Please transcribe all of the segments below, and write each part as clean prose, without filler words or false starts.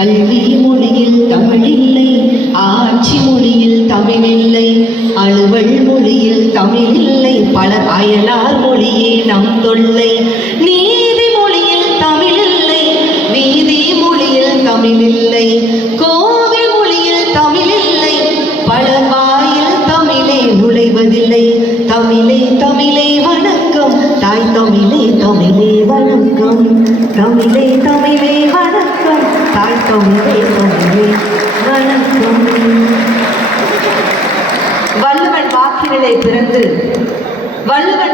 கல்வி மொழியில் தமிழில்லை, ஆட்சி மொழியில் தமிழில்லை, அலுவல் மொழியில் தமிழில்லை, பலர் அயலார் மொழியே நம் தொல்லை. நீதி மொழியில் தமிழில்லை, வீதி மொழியில் தமிழில்லை, கோவில் மொழியில் தமிழில்லை, பலர் வாயில் தமிழே நுழைவதில்லை. தமிழே தமிழே வணக்கம், தாய் தமிழே தமிழே வணக்கம், தமிழே தமிழே வணக்கம், தாய் தமிழே தமிழே வணக்கம். வள்ளுவன்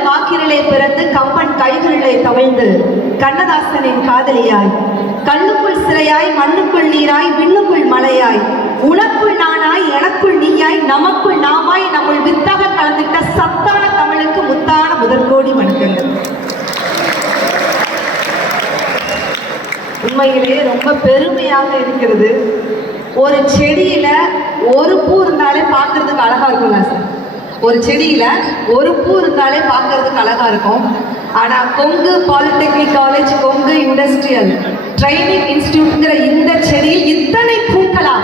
வாக்கினிலே பிறந்து கம்பன் கைகளிலே தவழ்ந்து கண்ணதாசனின் காதலியாய், கல்லுக்குள் சிறையாய், மண்ணுக்குள் நீராய், விண்ணுக்குள் மலையாய், உனக்குள் நானாய், எனக்குள் நீயாய், நமக்குள் நாமாய், நம்முள் வித்தாக கலந்துட்ட சத்தான தமிழுக்கு முத்தான முதற்கோடி வணக்கங்கள். உண்மையிலே ரொம்ப பெருமையாக இருக்கிறது. ஒரு செடியில ஒரு பூ இருந்தாலே பார்க்கறதுக்கு அழகா இருக்கும்ல சார்? ஒரு செடியில ஒரு பூ இருந்தாலே பார்க்கறதுக்கு அழகா இருக்கும். ஆனா Kongu polytechnic college, Kongu industrial training இன்ஸ்டிடியூட்ங்கிற இந்த செடியில் இத்தனை பூக்களா?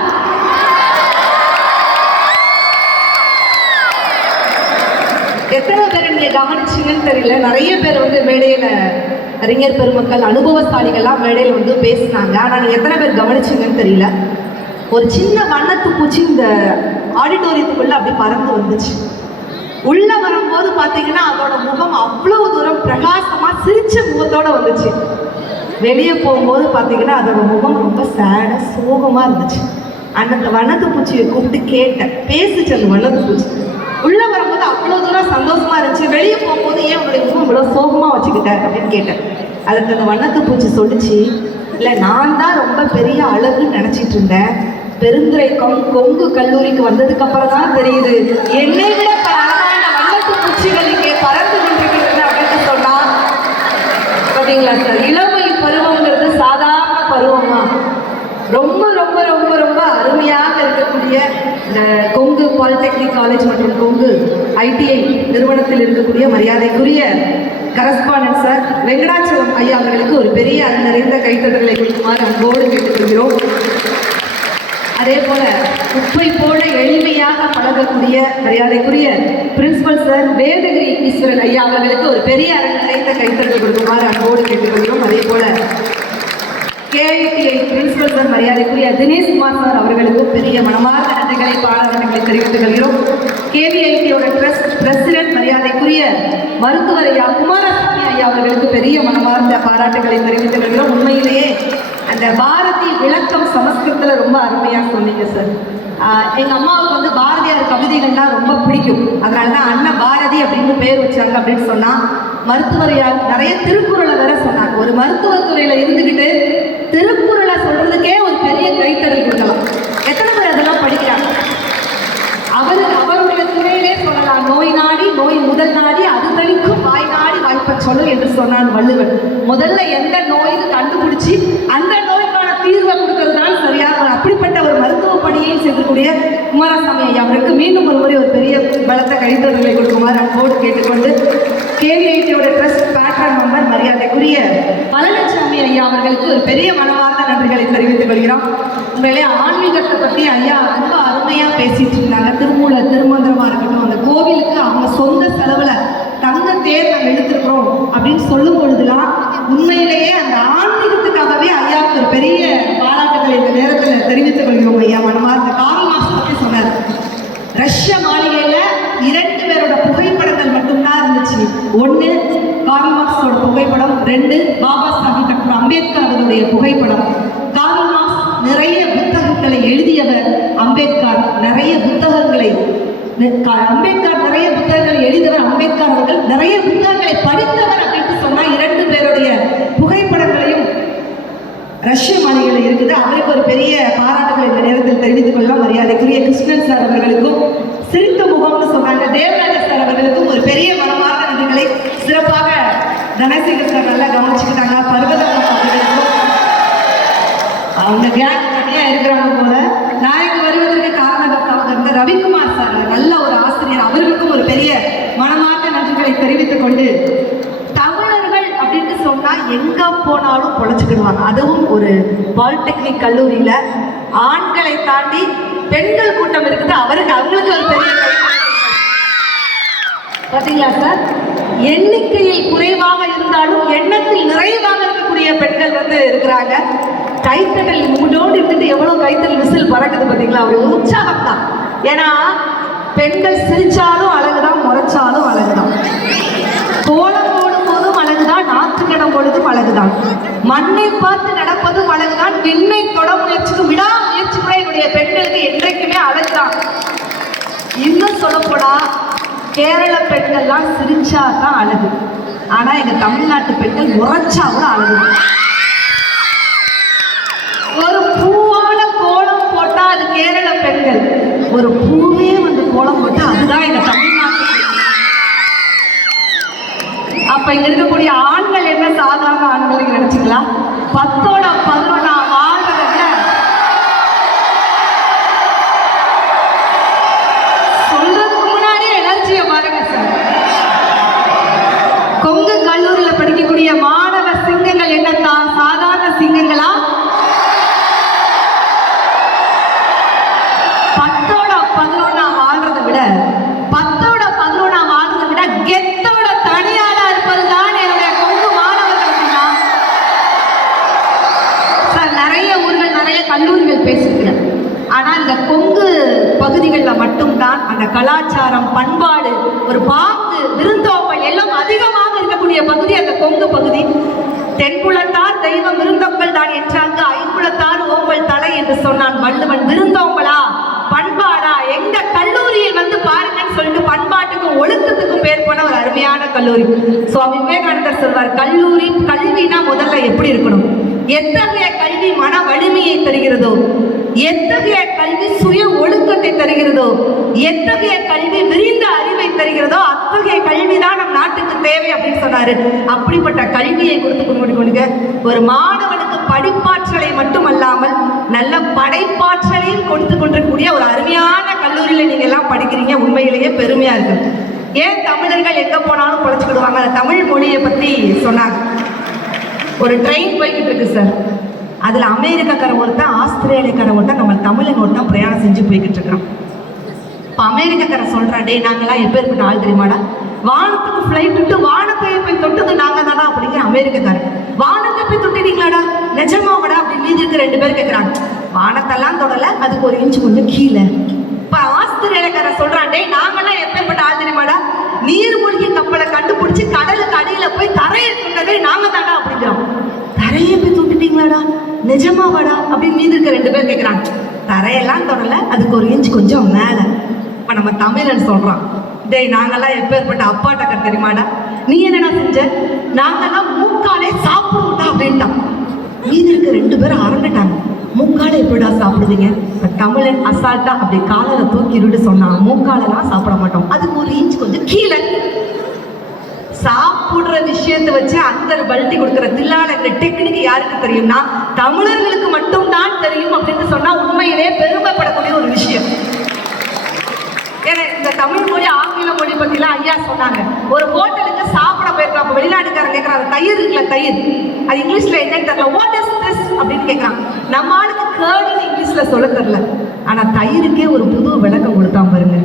எத்தனை பேர் நீங்க கவனிச்சிங்கன்னு தெரியல. நிறைய பேர் வந்து மேடையில அறிஞர் பெருமக்கள், அனுபவசாலிகள்லாம் மேடையில் வந்து பேசினாங்க. ஆனால் நீங்கள் எத்தனை பேர் கவனிச்சிங்கன்னு தெரியல. ஒரு சின்ன வண்ணத்து பூச்சி இந்த ஆடிட்டோரியத்துக்குள்ள அப்படி பறந்து வந்துச்சு. உள்ள வரும்போது பார்த்தீங்கன்னா அதோட முகம் அவ்வளவு தூரம் பிரகாசமா சிரிச்ச முகத்தோட வந்துச்சு. வெளியே போகும்போது பார்த்தீங்கன்னா அதோட முகம் ரொம்ப சேட சோகமா இருந்துச்சு. அந்த வண்ணத்து பூச்சியை கூப்பிட்டு கேட்டேன், பேசிச்சு அந்த வண்ணத்து பூச்சி. உள்ள வரும்போது அவ்வளவு தூரம் சந்தோஷமா இருந்துச்சு, வெளியே போகும்போது ஏன் உங்களுடைய முகம் இவ்வளவு சோகமா வச்சுக்கிட்டேன் அப்படின்னு கேட்டேன். அதுக்கு அந்த வண்ணத்து பூச்சி சொல்லிச்சு, இல்லை நான் தான் ரொம்ப பெரிய அழகுன்னு நினைச்சிட்டு இருந்தேன். பெருந்துறை கொங்கு கல்லூரிக்கு வந்ததுக்கு அப்புறம் தான் தெரியுது என்னை விட அழகான வண்ணத்து பூச்சிகள் இங்கே பறந்து கொண்டிருக்கிறது அப்படின்னு சொன்னா. அப்படிங்களா சார்? இளமை பருவங்கிறது சாதாரண பருவமா? ரொம்ப ரொம்ப ரொம்ப ரொம்ப அருமையாக இருக்கக்கூடிய இந்த கொங்கு பாலிடெக்னிக் காலேஜ் மற்றும் கொங்கு ஐடிஐ நிறுவனத்தில் இருக்கக்கூடிய மரியாதைக்குரிய கரஸ்பாண்டன்ட் சார் வெங்கடாச்சலம் ஐயா அவர்களுக்கு ஒரு பெரிய நிறைந்த கைத்தட்டலை கொடுக்குமாறு அன்போடு கேட்டுக்கொள்கிறோம். அதே போல குப்பை போல எளிமையாக பழகக்கூடிய மரியாதைக்குரிய பிரின்சிபல் சார் வேதகிரி ஈஸ்வரன் ஐயா அவர்களுக்கு ஒரு பெரிய நிறைந்த கைத்தட்டல் கொடுக்குமாறு அன்போடு கேட்டுக்கொள்கிறோம். அதே போல கேஐடிஐ பிரின்சிபல் சார் மரியாதைக்குரிய தினேஷ்குமார் சார் அவர்களுக்கும் பெரிய மனமார்ந்த நன்றிகளை பாராட்டுகளை தெரிவித்துக் கொள்கிறோம். கேவிஐடியோட பிரசிடென்ட் மரியாதைக்குரிய மருத்துவர் ஐயா குமாரசாமி ஐயா அவர்களுக்கு பெரிய மனமார்ந்த பாராட்டுகளை தெரிவித்துக் கொள்கிறோம். உண்மையிலேயே அந்த பாரதி விளக்கம் சமஸ்கிருதத்தில் ரொம்ப அருமையாக சொன்னீங்க சார். எங்கள் அம்மாவுக்கு வந்து பாரதியார் கவிதைகள்லாம் ரொம்ப பிடிக்கும். அதனால தான் அண்ணன் பாரதி அப்படின்னு பேர் வச்சாங்க அப்படின்னு சொன்னால். மருத்துவரையால் நிறைய திருக்குறளை வேற சொன்னாங்க. ஒரு மருத்துவத்துறையில் இருந்துக்கிட்டு திருக்குறளை சொல்றதுக்கே ஒரு பெரிய கைத்தடல் கொடுக்கலாம். எத்தனை பேர் அதெல்லாம் படிக்கிறாங்க? அவருடைய துறையிலே சொல்லலாம், நோய் நாடி நோய் முதல் நாடி அது தணிக்கும் வாய் நாடி வாய்ப்ப சொல்லு என்று சொன்னான் வள்ளுவன். முதல்ல எந்த நோய்னு கண்டுபிடிச்சி அந்த நோய்க்கான தீர்வை கொடுக்கறது தான் சரியாக. அப்படிப்பட்ட ஒரு மருத்துவ பணியை செய்யக்கூடிய குமாரசாமி ஐயா அவருக்கு மீண்டும் ஒரு முறை ஒரு பெரிய பலத்த கைத்தொடர்களை கொடுக்குமாறு அன்போடு கேட்டுக்கொண்டு கேவிஐடியோட ட்ரஸ்ட் பேட்ரன் மெம்பர் மரியாதைக்குரிய பழனிசாமி ஐயா அவர்களுக்கு ஒரு பெரிய மனமார்ந்த நன்றிகளை தெரிவித்துக் கொள்கிறோம். உண்மையிலே ஆன்மீகத்தை பற்றி ஐயா ரொம்ப அருமையாக பேசிட்டு இருந்தாங்க. திருமந்திரமா இருக்கட்டும், அந்த கோவிலுக்கு அவங்க சொந்த செலவில் தங்க தேர் நாங்கள் எடுத்துருக்கிறோம் அப்படின்னு சொல்லும் பொழுதுலாம் உண்மையிலேயே அந்த ஆன்மீகத்துக்காகவே ஐயாவுக்கு ஒரு பெரிய பாராட்டுகளை இந்த நேரத்தில் தெரிவித்துக் கொள்கிறோம். ஐயா மனமார்ந்த கார்ல் மார்க்ஸ் பற்றி சொன்னார். ரஷ்ய மாளிகையில் 2 பேரோட புகைப்படங்கள் மட்டும்தான் இருந்துச்சு. 1 கார்ல் மார்க்ஸோட புகைப்படம், 2 பாபா சாஹிப் டாக்டர் அம்பேத்கர் அவருடைய புகைப்படம். கார்ல் மார்க்ஸ் நிறைய புத்தகங்களை எழுதியவர், அம்பேத்கர் நிறைய புத்தகங்களை எழுதியவர். அம்பேத்கர் அவர்கள் நிறைய புத்தகங்களை படித்தவர் அப்படின்னு சொன்னா 2 பேருடைய புகைப்படங்களையும் ரஷ்ய மாளிகையில் இருக்குது. அவருக்கு ஒரு பெரிய பாராட்டுகளை இந்த நேரத்தில் தெரிவித்துக் கொள்ளலாம். மரியாதைக்குரிய கிருஷ்ணன் சார் அவர்களுக்கும், சிரித்த முகம்னு சொன்னாங்க தேவராஜ சார் அவர்களுக்கும் ஒரு பெரிய மனமார்ந்த நன்றிகளை சிறப்பாக தனசேகர் சார் நல்லா கவனிச்சுக்கிட்டாங்க. பர்வதம் அவர்களுக்கும் அவங்க கேங் தனியாக இருக்கிறவங்க போல நாளைக்கு வருவதற்கு காரணகர்த்தாக இருந்த ரவிக்குமார் சார் நல்ல ஒரு ஆசிரியர், அவர்களுக்கும் ஒரு பெரிய மனமார்ந்த நன்றிகளை தெரிவித்துக் கொண்டு தமிழர்கள் அப்படின்னு சொன்னா எங்க போனாலும் பொழைச்சுக்கிடுவாங்க. அதுவும் ஒரு பாலிடெக்னிக் கல்லூரியில ஆண்களை தாண்டி பெண்கள் கூட்டம் இருக்குது. அவங்களுக்கு ஒரு பெரிய பாத்தீங்களா சார்? எண்ணிக்கையில் குறைவாக இருந்தாலும் எண்ணத்தில் நிறைவாக இருக்கக்கூடிய பெண்கள் இருக்கிறாங்க. கைத்தட்டல் மூடோடு இருந்துட்டு எவ்வளவு கைத்தல் விசில் பறக்குது பாத்தீங்களா? ஒரு உற்சாகம் தான். ஏன்னா பெண்கள் சிரிச்சாலும் அழகுதான், முறைச்சாலும் அழகுதான், கோலம் போடும் போதும் அழகுதான், நாற்று நடம் பொழுதும் அழகுதான், மண்ணை பார்த்து நடப்பதும் அழகுதான், விண்ணை தொட முயற்சிக்கும் விடா முயற்சி கூட என்னுடைய பெண்களுக்கு என்றைக்குமே அழகுதான். இன்னும் சொல்லப்போனா கேரள பெண்கள்லாம் சிரிச்சா தான் அழகு. ஆனா எங்க தமிழ்நாட்டு பெண்கள் முறைச்சா கூட அழகு. ஒரு பூவான கோலம் போட்டா அது கேரள பெண்கள், ஒரு பூவே கோலம் போட்டா அதுதான் எங்க தமிழ்நாட்டு. அப்ப இங்க இருக்கக்கூடிய ஆண்கள் என்ன சாதாரண ஆண்கள் நினைச்சுக்கலாம்? 10ஓட 11 வாழ்றத சொல்றதுக்கு முன்னாடி எனர்ஜியை பாருங்க சார். கொங்கு கல்லூரியில படிக்கக்கூடிய மாணவ சிங்கங்கள் என்னத்தான் சாதாரண சிங்கங்களா? 10ஓட 11 வாழ்றதை விட 10ஓட 11 வாழ்றதை விட கெத்தோட தனியாளா இருப்பதுதான் என்னுடைய கொங்கு மாணவர்கள் சார். நிறைய ஊர்கள் நிறைய கல்லூரிகள் பேசிக்கிறேன். ஆனா இந்த கொங்கு பகுதிகளில் மட்டும்தான் அந்த கலாச்சாரம், பண்பாடு, ஒரு பாங்கு, விருந்தோம்பல் எல்லாம் அதிகமாக இருக்கக்கூடிய பகுதி அந்த கொங்கு பகுதி. தென்புலத்தார் தெய்வம் விருந்தோம்பல் தான் என்றாங்க, ஐம்புலத்தார் ஓம்பல் தலை என்று சொன்னான் வள்ளுவன். விருந்தோம்பலா பண்பாடா எங்க கல்லூரியில் பாருங்கன்னு சொல்லிட்டு பண்பாட்டுக்கும் ஒழுக்கத்துக்கும் பேர் போன ஒரு அருமையான கல்லூரி. சுவாமி விவேகானந்தர் சொல்வார், கல்லூரி கல்வினா முதல்ல எப்படி இருக்கணும்? எத்தகைய கல்வி மன வலிமையை தருகிறதோ, எத்தகைய கல்வி சுய ஒழுக்கத்தை தருகிறதோ, எத்தகைய கல்வி விரிந்த அறிவை தருகிறதோ அத்தகைய கல்விதான் நம் நாட்டுக்கு தேவை அப்படின்னு சொன்னாரு. அப்படிப்பட்ட கல்வியை கொடுத்து கொண்டு ஒரு மாணவனுக்கு படிப்பாற்றலை மட்டுமல்லாமல் நல்ல படைப்பாற்றலையும் கொடுத்து கொண்டிருக்கக்கூடிய ஒரு அருமையான கல்லூரியில நீங்க எல்லாம் படிக்கிறீங்க. உண்மையிலேயே பெருமையா இருக்கு. ஏன் தமிழர்கள் எங்க போனாலும் பொழைச்சுக்கிடுவாங்க? அந்த தமிழ் மொழியை பத்தி சொன்னாங்க. ஒரு ட்ரெயின் போய்கிட்டு இருக்கு சார். அதுல அமெரிக்காக்காரன் ஒருத்தன், ஆஸ்திரேலியாக்காரன் ஒருத்தன், நம்ம தமிழன் ஒருத்தன் பிரயாணம் செஞ்சு போய்கிட்டு இருக்கிறோம். இப்போ அமெரிக்காக்காரன் சொல்றான், டே நாங்களாம் எப்பேற்பட்ட ஆள் தெரியுமாடா, வானத்துக்கு ஃப்ளைட் விட்டு வானத்தை போய் தொட்டது நாங்க தானா அப்படிங்கிற அமெரிக்காக்காரன். வானத்தை போய் தொட்டினீங்களாடா, நிஜமாவடா அப்படின்னு மீதி இருக்க 2 பேர் கேட்குறாங்க. வானத்தெல்லாம் தொடல, அதுக்கு 1 இன்ச்சு கொஞ்சம் கீழே. இப்போ ஆஸ்திரேலியாக்காரன் சொல்றான், டே நாங்களாம் எப்பேற்பட்ட ஆள் தெரியுமாடா, நீர்மூழ்கி கப்பலை கண்டுபிடிச்சு கடலுக்கு அடியில போய் தரையை தொட்டதே நாங்க தாடா அப்படிங்கிறோம். தரையை போய் தொட்டுட்டீங்களாடா, நிஜமாவாடா அப்படின்னு மீதி இருக்க 2 பேர் கேட்குறாங்க. தரையெல்லாம் தொடல, அதுக்கு 1 இன்ச்சு கொஞ்சம் மேலே. இப்போ நம்ம தமிழன் சொல்றான், டேய் நாங்கெல்லாம் எப்பேற்பட்ட அப்பாட்டக்கர் தெரியுமாடா, நீ என்னடா செஞ்ச, நாங்கெல்லாம் மூக்காலே சாப்பிடுவோம்டா அப்படின்ட்டான். மீதி இருக்க 2 பேரும் அரண்டுட்டாங்க. மூக்கால எப்படிடா சாப்பிடுவீங்க? தமிழன் அசால்ட்டா அப்படி காலையில தூக்கிட்டு சொன்னான், மூக்காலெல்லாம் சாப்பிட மாட்டோம், அதுக்கு 1 இன்ச் கொஞ்சம் கீழே. சாப்பிடுற விஷயத்தை வச்சு அந்த பல்ட்டி கொடுக்குற தில்லான டெக்னிக் யாருக்கு தெரியும்னா தமிழர்களுக்கு மட்டும் தான் தெரியும் அப்படின்னு சொன்னா உண்மையிலே பெருமைப்படக்கூடிய ஒரு விஷயம். ஏன்னா இந்த தமிழ் மொழி ஆங்கில மொழி பத்திலாம் ஐயா சொன்னாங்க. ஒரு ஹோட்டலுக்கு சாப்பிட போயிருக்கான். அப்போ வெளிநாட்டுக்காரன் கேட்கறான், தயிர் இருக்குல்ல, தயிர் அது இங்கிலீஷ்ல என்னன்னு தெரியல, வாட் இஸ் திஸ் அப்படின்னு கேட்கறான். நம்ம ஆளுக்கு கேர்டுன்னு இங்கிலீஷ்ல சொல்ல தெரியல. ஆனா தயிருக்கே ஒரு புது விளக்கம் கொடுத்தான் பாருங்க,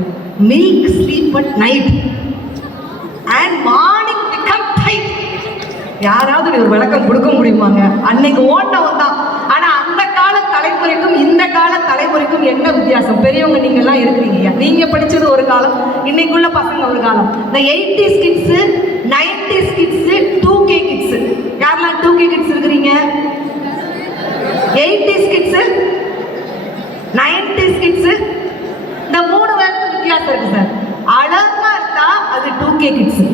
milk sleep at night and morning become tight. யாராவது ஒரு விளக்கம் கொடுக்க முடியுமாங்க? அன்னைக்கு ஓட்டவும் தான். ஆனா அந்த கால தலைமுறைக்கும் இந்த கால தலைமுறைக்கும் என்ன வித்தியாசம்? பெரியவங்க நீங்க எல்லாம் இருக்கிறீங்க, நீங்க படிச்சது ஒரு காலம், இன்னைக்குள்ள பசங்க ஒரு காலம். இந்த 80s kids, 90s kids, 2K kids. யாரெல்லாம் 2K கிட்ஸ் இருக்கிறீங்க? 80s kids, 90s kids. இந்த 3 பேருக்கு வித்தியாசம் இருக்கு சார். அழகா இருந்தா அது 2K கிட்ஸ்,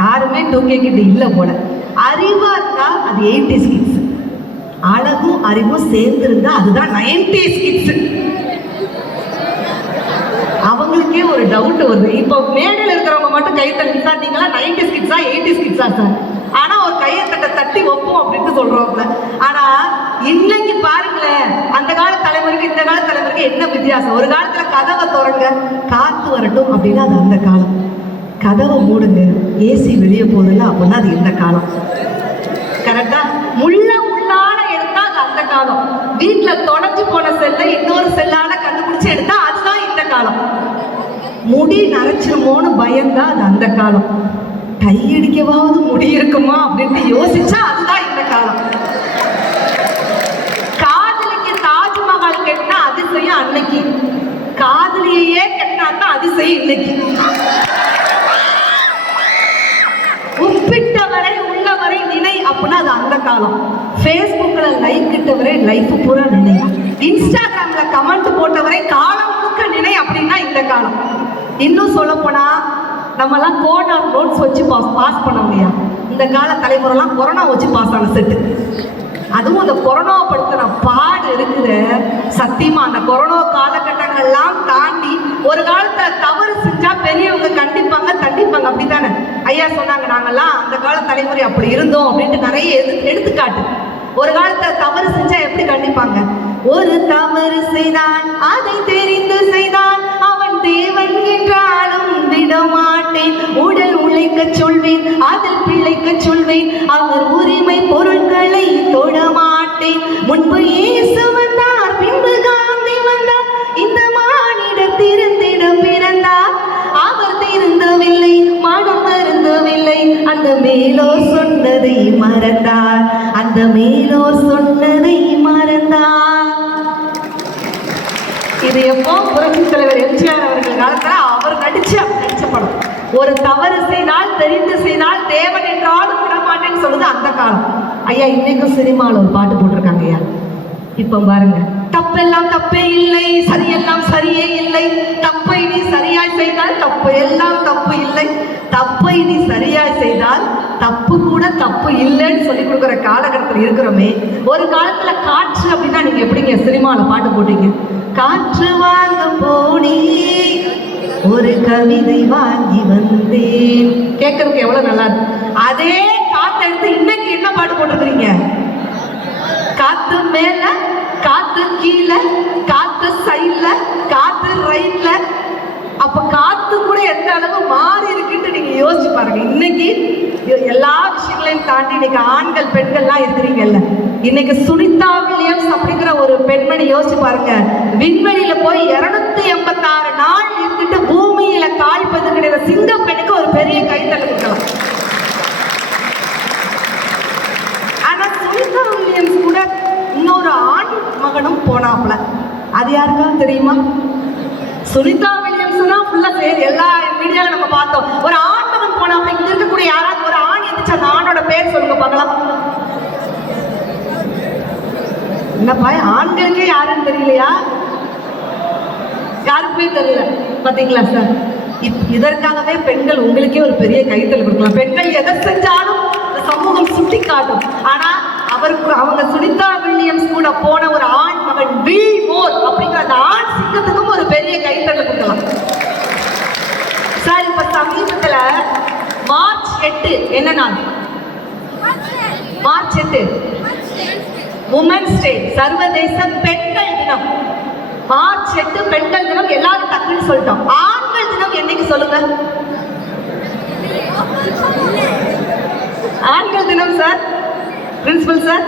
யாருமே 2K கிட் இல்ல போல. அறிவா இருந்தா அது 80s கிட்ஸ், அழகும் அறிவும் சேர்ந்து இருந்தா அதுதான் 90s கிட்ஸ். அவங்களுக்கே ஒரு டவுட் வருது. இப்போ மேடையில் இருக்கிறவங்க மட்டும் கைத்தட்டி சார் நீங்களா 90s கிட்ஸா 80s கிட்ஸா சார்? ஆனா ஒரு கையை தட்டி வைப்போம் அப்படின்னு சொல்றோம்ல. ஆனா இன்னைக்கு பாருங்களேன், அந்த கால தலைமுறைக்கு இந்த கால தலைமுறைக்கு என்ன வித்தியாசம்? ஒரு காலத்துல கதவை திறங்க காத்து வரட்டும் அப்படின்னா அது அந்த காலம். கதவை மூடுங்க, ஏசி வெளியே போகுதுல்ல, அப்படின்னா அது இந்த காலம். கரெக்டா? முள்ளான எடுத்தா அது அந்த காலம். வீட்டுல தொலைஞ்சு போன செல்ல இன்னொரு செல்லால கண்டுபிடிச்சு எடுத்தா அதுதான் இந்த காலம். முடி நரைச்சிருமோன்னு பயந்தா அது அந்த காலம். கையடிக்கவாவது முடி இருக்குமா அப்படின்னு யோசிச்சா அதுதான் இந்த காலம். காதலிக்கு தாஜ்மஹால் கட்டினா அதிசயம் அன்னைக்கு, காதலியே கட்டினா தான் அதிசயம் இன்னைக்கு. உப்பிட்டவரை உள்ளவரை நினை அப்படின்னா அது அந்த காலம். ஃபேஸ்புக்ல லைக் கிட்டவரை லைஃப் பூரா நினை, இன்ஸ்டாகிராம்ல கமெண்ட் போட்டவரை காலம் முழுக்க நினை அப்படின்னா இந்த காலம். இன்னும் சொல்ல போனா நம்மலாம் கோடார் நோட்ஸ் வச்சு பாஸ் பண்ண முடியாது. இந்த கால தலைமுறைலாம் கொரோனா வச்சு பாஸ் ஆன செட்டு. அதுவும் அந்த கொரோனா படுத்தின பாடு இருக்குத சத்தியமா. அந்த கொரோனா காலகட்டங்கள்லாம் தாண்டி ஒரு காலத்துல தவறு செஞ்சா பெரியவங்க கண்டிப்பாங்க தண்டிப்பாங்க, அப்படித்தானே ஐயா சொன்னாங்க. நாங்கெல்லாம் அந்த கால தலைமுறை அப்படி இருந்தோம் அப்படின்ட்டு நிறைய எடுத்துக்காட்டு. ஒரு காலத்துல தவறு செஞ்சா எப்படி கண்டிப்பாங்க? ஒரு தவறு செய்தான் அதை தெரிந்து செய்தான் அவன் தேவன் என்றாலும் விடமாட்டேன், உடல் உழைக்க சொல்வேன் அதில் பிழைக்க சொல்வேன், அவர் உரிமை பொருட்களை தொடமாட்டேன். முன்பு இயேசு வந்தார், பின்பு காந்தி வந்தார், இந்த மானிடர் திருந்திட பிறந்தார். அவர் திருந்தவில்லை, மனம் வருந்தவில்லை, அந்த மேலோ சொன்னதை மறந்தார், அந்த மேலோ சொன்னதை மறந்தார். இது எப்போ புரட்சி தலைவர் எம்ஜிஆர் அவர்கள் காலத்துல அவர் நடிச்ச படம். ஒரு தவறு செய்தால் தெரிந்து செய்தால் தேவன் என்றாலும் விடமாட்டேன்னு சொல்லுது அந்த காலம். ஐயா இன்னைக்கும் சினிமாவில் ஒரு பாட்டு போட்டிருக்காங்க ஐயா. இப்ப பாருங்க, தப்பெல்லாம் தப்பே இல்லை, சரியெல்லாம் சரியே இல்லை, தப்பை நீ சரியாய் செய்தால் தப்பு எல்லாம் தப்பு இல்லை, தப்பை நீ சரியாய் செய்தால் தப்பு கூட தப்பு இல்லைன்னு சொல்லி கொடுக்குற காலகட்டத்தில் இருக்கிறோமே. ஒரு காலத்துல காற்று அப்படின்னா நீங்க எப்படிங்க சினிமாவில் பாட்டு போட்டீங்க? காற்று வாங்க போனே ஒரு கவிதை வாங்கி வந்தேன், கேட்கறதுக்கு எவ்வளவு நல்லா இருக்கு. அதே காற்று எடுத்து இன்னைக்கு என்ன பாட்டு போட்டுருக்கீங்க? காத்து மேல, காத்து கீழே, காத்து சைட்ல, காத்து ரைட்ல. அப்ப காத்து கூட எந்த அளவு மாறி இருக்குன்னு நீங்க யோசிச்சு பாருங்க. இன்னைக்கு எல்லா விஷயங்களையும் தாண்டி இன்னைக்கு ஆண்கள் பெண்கள்லாம் இருக்கிறீங்கல்ல. இன்னைக்கு சுனிதா வில்லியம்ஸ் அப்படிங்கிற ஒரு பெண்மணி யோசிச்சு பாருங்க, விண்வெளியில போய் 286 நாள் இருந்துட்டு பூமியில கால் பதிக்கிற சிங்க பெண்ணுக்கு ஒரு பெரிய கைத்தட்டல் கொடுக்கலாம். ஆனா சுனிதா வில்லியம்ஸ் கூட இன்னொரு ஆண் மகனும் போனாப்ல. அது யாருக்காவது தெரியுமா? சுனிதா வில்லியம்ஸ் தான் ஃபுல்லா எல்லா மீடியாவில் நம்ம பார்த்தோம். ஒரு ஆண் மகன் போனாப்ல. இங்க இருக்கக்கூடிய யாராவது ஒரு ஆண் இருந்துச்சு, அந்த ஆணோட பேர் சொல்லுங்க பார்க்கலாம். என்னப்பா ஆண்களுக்கே யாருன்னு தெரியலையா? யாருக்குமே தெரியல. பாத்தீங்களா சார்? இதற்காகவே பெண்கள் உங்களுக்கே ஒரு பெரிய கைத்தல் கொடுக்கலாம். பெண்கள் எதை செஞ்சாலும் இந்த சமூகம் சுட்டி காட்டும். ஆனா அவங்க சுனிதா வில்லியம்ஸ் கூட போன ஒரு ஆண் மகன் வில்மோர் அப்படிங்கிற அந்த ஆண் சிங்கத்துக்கும் ஒரு பெரிய கைத்தல் கொடுக்கலாம் சார். இப்ப சமீபத்துல மார்ச் 8 என்ன நாள்? மார்ச் 8 உமன்ஸ் டே, சர்வதேச பெண்கள் தினம். மார்ச் 8 பெண்கள் தினம். எல்லாரும் டக்குன்னு சொல்லிட்டோம். ஆண்கள் தினம் என்னைக்கு சொல்லுங்க? ஆண்கள் தினம் சார், பிரின்சிபல் சார்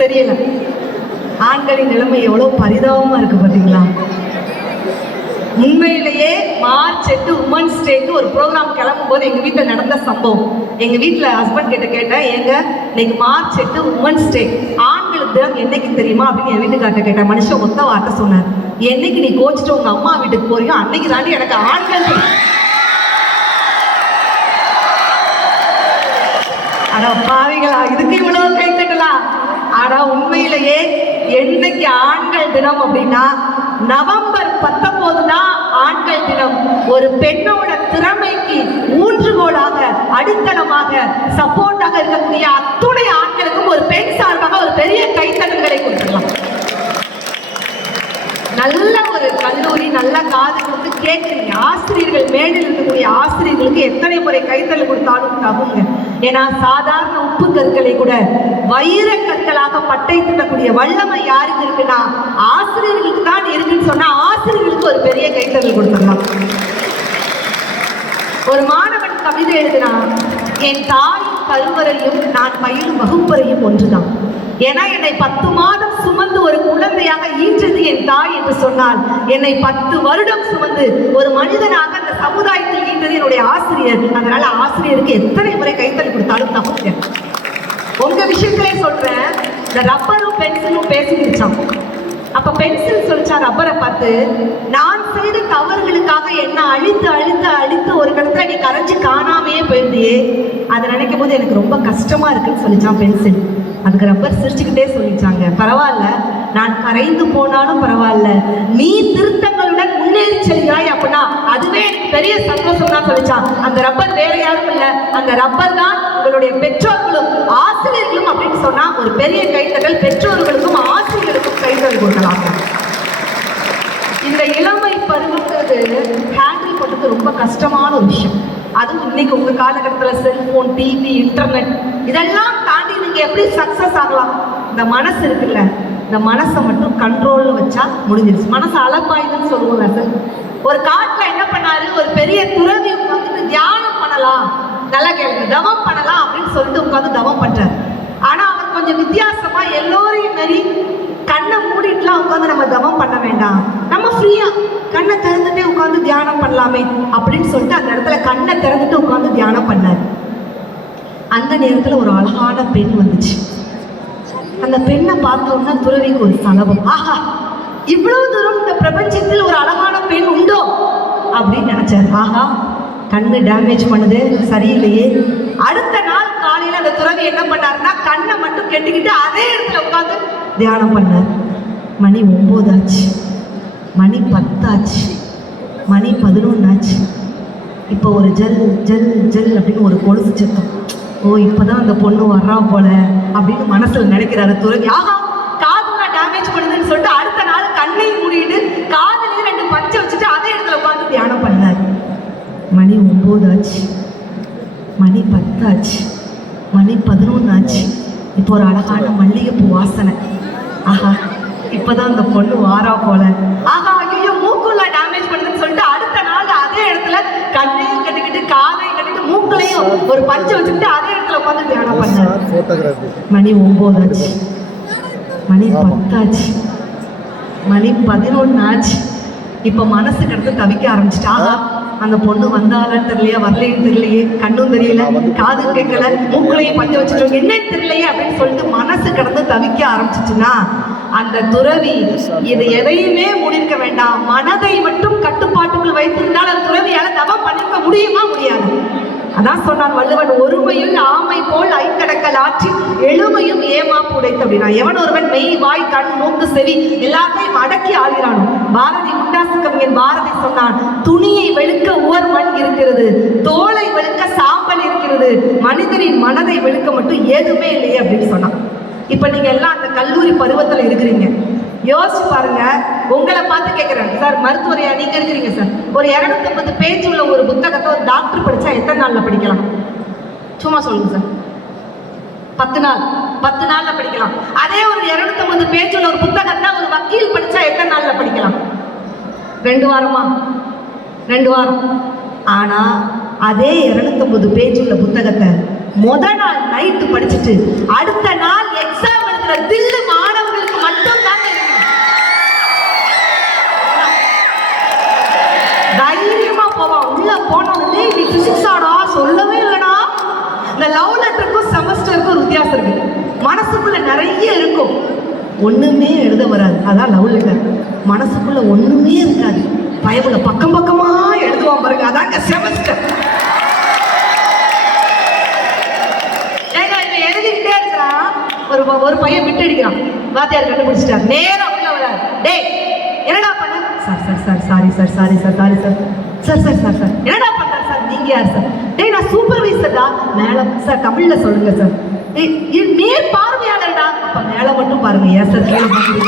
தெரியல. ஆண்களின் நிலைமை எவ்வளவு பரிதாபமா இருக்கு பாத்தீங்களா? உண்மையிலேயே மார்ச் 8 உமன்ஸ் டேக்கு ஒரு ப்ரோக்ராம் கிளம்பும் போது எங்க வீட்டில் நடந்த சம்பவம். எங்க வீட்டில் ஹஸ்பண்ட் கிட்ட கேட்டேன், ஏங்க இன்னைக்கு மார்ச் 8 உமன்ஸ் டே, ஆண்களுக்கு தினம் என்னைக்கு தெரியுமா அப்படின்னு என் வீட்டுக்கார்ட்ட கேட்டேன். மனுஷன் ஒத்த வார்த்தை சொன்னார், என்னைக்கு நீ கோச்சிட்டு உங்க அம்மா வீட்டுக்கு போறியோ அன்னைக்கு தாண்டி எனக்கு ஆண்கள். ஆனா பாவிகளா, இதுக்கு இவ்வளவு கை தட்டலாம். ஆனா உண்மையிலேயே என்னைக்கு ஆண்கள் தினம் அப்படின்னா நவம்பர் 19 தான் ஆண்கள் தினம். ஒரு பெண்ணோட திறமைக்கு ஊன்றுகோலாக, அடித்தளமாக, சப்போர்ட்டாக இருக்கக்கூடிய அத்துணை ஆண்களுக்கும் ஒரு பெண் சார்பாக ஒரு பெரிய கைத்தட்டல்களை கொடுத்துடலாம். நல்ல ஒரு கல்லூரி, நல்ல காது கொடுத்து கேட்குறீங்க. ஆசிரியர்கள், மேடையில் இருக்கக்கூடிய ஆசிரியர்களுக்கு எத்தனை முறை கைத்தல் கொடுத்தாலும் தகுங்க. ஏன்னா சாதாரண உப்பு கற்களை கூட வைர கற்களாக பட்டை திட்டக்கூடிய வல்லமை யாருக்கு இருக்குன்னா ஆசிரியர்களுக்கு தான் இருக்குன்னு சொன்னா ஆசிரியர்களுக்கு ஒரு பெரிய கைத்தல் கொடுத்துடலாம். ஒரு மாணவன் கவிதை எழுதினான், என் தாயின் கருவறையும் நான் பயிலும் வகுப்பறையும் ஒன்றுதான். ஏன்னா என்னை 10 மாதம் சுமந்து ஒரு குழந்தையாக ஈன்றது என் தாய் என்று சொன்னால், என்னை 10 வருடம் சுமந்து ஒரு மனிதனாக அந்த சமுதாயத்தில் ஈன்றது என்னுடைய ஆசிரியர். அதனால ஆசிரியருக்கு எத்தனை முறை கைத்தறி கொடுத்தாலும் தப்பு. உங்க விஷயத்திலே சொல்றேன், இந்த ரப்பரும் பென்சிலும் பேசிக்கிச்சான். அப்ப பென்சில் சொல்லிச்சா ரப்பரை பார்த்து, நான் செய்த தவறுகளுக்காக என்ன அழித்து அழித்து அழித்து ஒரு இடத்துல நீ கரைஞ்சி காணாமையே போயிருந்தியே, அதை நினைக்கும் போது எனக்கு ரொம்ப கஷ்டமா இருக்குன்னு சொல்லிச்சான் பென்சில். அதுக்கு ரப்பர் சிரிச்சுக்கிட்டே சொல்லிச்சாங்க, பரவாயில்ல, நான் கரைந்து போனாலும் பரவாயில்ல, நீ திருத்தங்களுடன் முன்னேறி செல்கிறாய் அப்படின்னா அதுவே எனக்கு பெரிய சந்தோஷம் தான் சொல்லிச்சான். அந்த ரப்பர் வேற யாரும் இல்லை, அந்த ரப்பர் தான் உங்களுடைய பெற்றோர்களும் ஆசிரியர்களும் அப்படின்னு சொன்னா ஒரு பெரிய கைத்தட்டல் பெற்றோர்களுக்கும் ஆசிரியர்களுக்கும் கைத்தட்டல் கொடுக்கலாம். இந்த இளமை பருவங்கிறது ஹேண்டில் பண்ணுறது ரொம்ப கஷ்டமான ஒரு விஷயம். அதுவும் இன்னைக்கு உங்க காலகட்டத்தில் செல்போன், டிவி, இன்டர்நெட் இதெல்லாம் தாண்டி நீங்க எப்படி சக்சஸ் ஆகலாம்? இந்த மனசு இருக்குல்ல, இந்த மனசை மட்டும் கண்ட்ரோல்ல வச்சா முடிஞ்சிருச்சு. மனசு அலப்பாயுதுன்னு சொல்லுவோம் சார். ஒரு காட்டுல என்ன பண்ணாரு, ஒரு பெரிய துறவி உட்காந்துட்டு தியானம் பண்ணலாம், நல்லா கேளுங்க, தவம் பண்ணலாம் அப்படின்னு சொல்லிட்டு உட்காந்து தவம் பண்றாரு. ஆனா அவர் கொஞ்சம் வித்தியாசமா எல்லோரையும் மாரி கண்ணை மூடிட்டுலாம் உட்காந்து நம்ம தவம் பண்ண வேண்டாம், நம்ம ஃப்ரீயா கண்ணை திறந்துட்டே உட்காந்து தியானம் பண்ணலாமே அப்படின்னு சொல்லிட்டு அந்த இடத்துல கண்ணை திறந்துட்டு உட்காந்து தியானம் பண்ணாரு. அந்த நேரத்துல ஒரு அழகான பெண் வந்துச்சு. அந்த பெண்ணை பார்த்தோம்னா துறவிக்கு ஒரு சலபம், ஆஹா, இவ்வளவு தூரம் இந்த பிரபஞ்சத்தில் ஒரு அழகான பெண் உண்டோ அப்படின்னு நினைச்சாரு. ஆஹா, கண்ணு டேமேஜ் பண்ணுது, சரியில்லையே. அடுத்த நாள் காலையில அந்த துறவி என்ன பண்ணாருன்னா கண்ணை மட்டும் கெட்டிக்கிட்டு அதே இடத்துல உட்காந்து தியானம் பண்ணார். மணி 9 ஆச்சு, மணி 10 ஆச்சு, மணி 11 ஆச்சு. இப்போ ஒரு ஜல் ஜல் ஜல் அப்படின்னு ஒரு கொலுசு சத்தம். ஓ, இப்போதான் அந்த பொண்ணு வர்றா போல அப்படின்னு மனசுல நினைக்கிறாரு துறவி. ஆஹா, காதுலாம் டேமேஜ் பண்ணுதுன்னு சொல்லிட்டு அடுத்த நாள் கண்ணையும் மூடிட்டு காதுலையும் 2 பச்சை வச்சுட்டு அதே இடத்துல உட்காந்து தியானம் பண்ணார். மணி 9 ஆச்சு, மணி 10 ஆச்சு, மணி 11 ஆச்சு. இப்போ ஒரு அழகான மல்லிகைப்பூ வாசனை. ஆஹா, இப்போதான் அந்த பொண்ணு வாரா போல. ஆஹா, ஐயோ, மூக்குள்ள டேமேஜ் பண்ணுதுன்னு சொல்லிட்டு அடுத்த நாள் அதே இடத்துல கண்ணையும் கட்டிக்கிட்டு காதையும் கட்டிட்டு மூக்குலையும் ஒரு பஞ்சை வச்சுக்கிட்டு அதே இடத்துல உட்காந்து தியானம் பண்ணாரு. மணி 9 ஆச்சு, மணி 10 ஆச்சு, மணி 11 ஆச்சு. இப்போ மனசு கிடந்து தவிக்க ஆரம்பிச்சுட்டா. அந்த பொண்ணு வந்தாலும் தெரியலையா, வரலையும் தெரியலையே, கண்ணும் தெரியல, காதும் கேட்கல, மூக்களையும் பஞ்ச வச்சுட்டோம், என்னன்னு தெரியலையே அப்படின்னு சொல்லிட்டு மனசு கிடந்து தவிக்க ஆரம்பிச்சிச்சுன்னா அந்த துறவி இது எதையுமே முடிக்க வேண்டாம், மனதை மட்டும் கட்டுப்பாட்டுக்குள் வைத்திருந்தால் அந்த துறவியால தவம் பண்ணிக்க முடியுமா? முடியாது. அதான் சொன்னான் வள்ளுவன், ஒருமையில் ஆமை போல் ஐக்கடக்கல் ஆற்றி எழுமையும் ஏமாப்பு உடைத்து அப்படின்னா. எவன் ஒருவன் மெய், வாய், கண், மூக்கு, செவி எல்லாத்தையும் அடக்கி ஆகிறானோ. பாரதி, முண்டாசு கவிஞன் பாரதி சொன்னான், துணியை வெளுக்க உவர் மண் இருக்கிறது, தோலை வெளுக்க சாம்பல் இருக்கிறது, மனிதனின் மனதை வெளுக்க மட்டும் ஏதுமே இல்லையே அப்படின்னு சொன்னான். இப்ப நீங்க எல்லாம் அந்த கல்லூரி பருவத்தில் இருக்கிறீங்க. யோசிச்சு பாருங்க. உங்களை பார்த்து கேட்குறேன் சார், மருத்துவரையா நீங்க இருக்கிறீங்க சார், ஒரு 250 பேஜ் உள்ள ஒரு புத்தகத்தை ஒரு டாக்டர் படிச்சா எத்தனை நாள்ல படிக்கலாம்? சும்மா சொல்லுங்க சார். 10 நாள், 10 நாள்ல படிக்கலாம். அதே ஒரு 250 பேஜ் உள்ள ஒரு புத்தகத்தை ஒரு வக்கீல் படிச்சா எத்தனை நாள்ல படிக்கலாம்? 2 வாரமா? 2 வாரம். ஆனா அதே 250 பேஜ் உள்ள புத்தகத்தை நாள் நைட்டு படிச்சுட்டு அடுத்த நாள் எக்ஸாம் எழுதுற தில்லு மாணவர்களுக்கு மட்டும் தான் தைரியமா போவான். உள்ள போனோடனே நீ பிசிக்ஸாடா, சொல்லவே இல்லடா. இந்த லவ் லெட்டருக்கும் செமஸ்டருக்கும் ஒரு வித்தியாசம் இருக்கு. மனசுக்குள்ள நிறைய இருக்கும், ஒண்ணுமே எழுத வராது, அதான் லவ் லெட்டர். மனசுக்குள்ள ஒண்ணுமே இருக்காது, பயவுல பக்கம் பக்கமா எழுதுவான் பாருங்க, அதாங்க செமஸ்டர். எழுதிக்கிட்டே இருக்கிறான், ஒரு பையன் விட்டு அடிக்கிறான், வாத்தியார் கண்டுபிடிச்சிட்டார், நேரம் உள்ள வராரு. டேய் என்னடா பண்ண? Sir sir sir sorry sir, sorry sir, sorry sir, sir sir sir sir என்னடா பண்ற சார், நீங்க யார் சார்? டேய் நான் சூப்பர்வைசர்டா. மேல சார் தமிழ்ல சொல்லுங்க சார். நேர் பார்வையாளர்டா. அப்ப மேல மட்டும் பாருங்க. ஏன் சார் கீழே பாருங்க,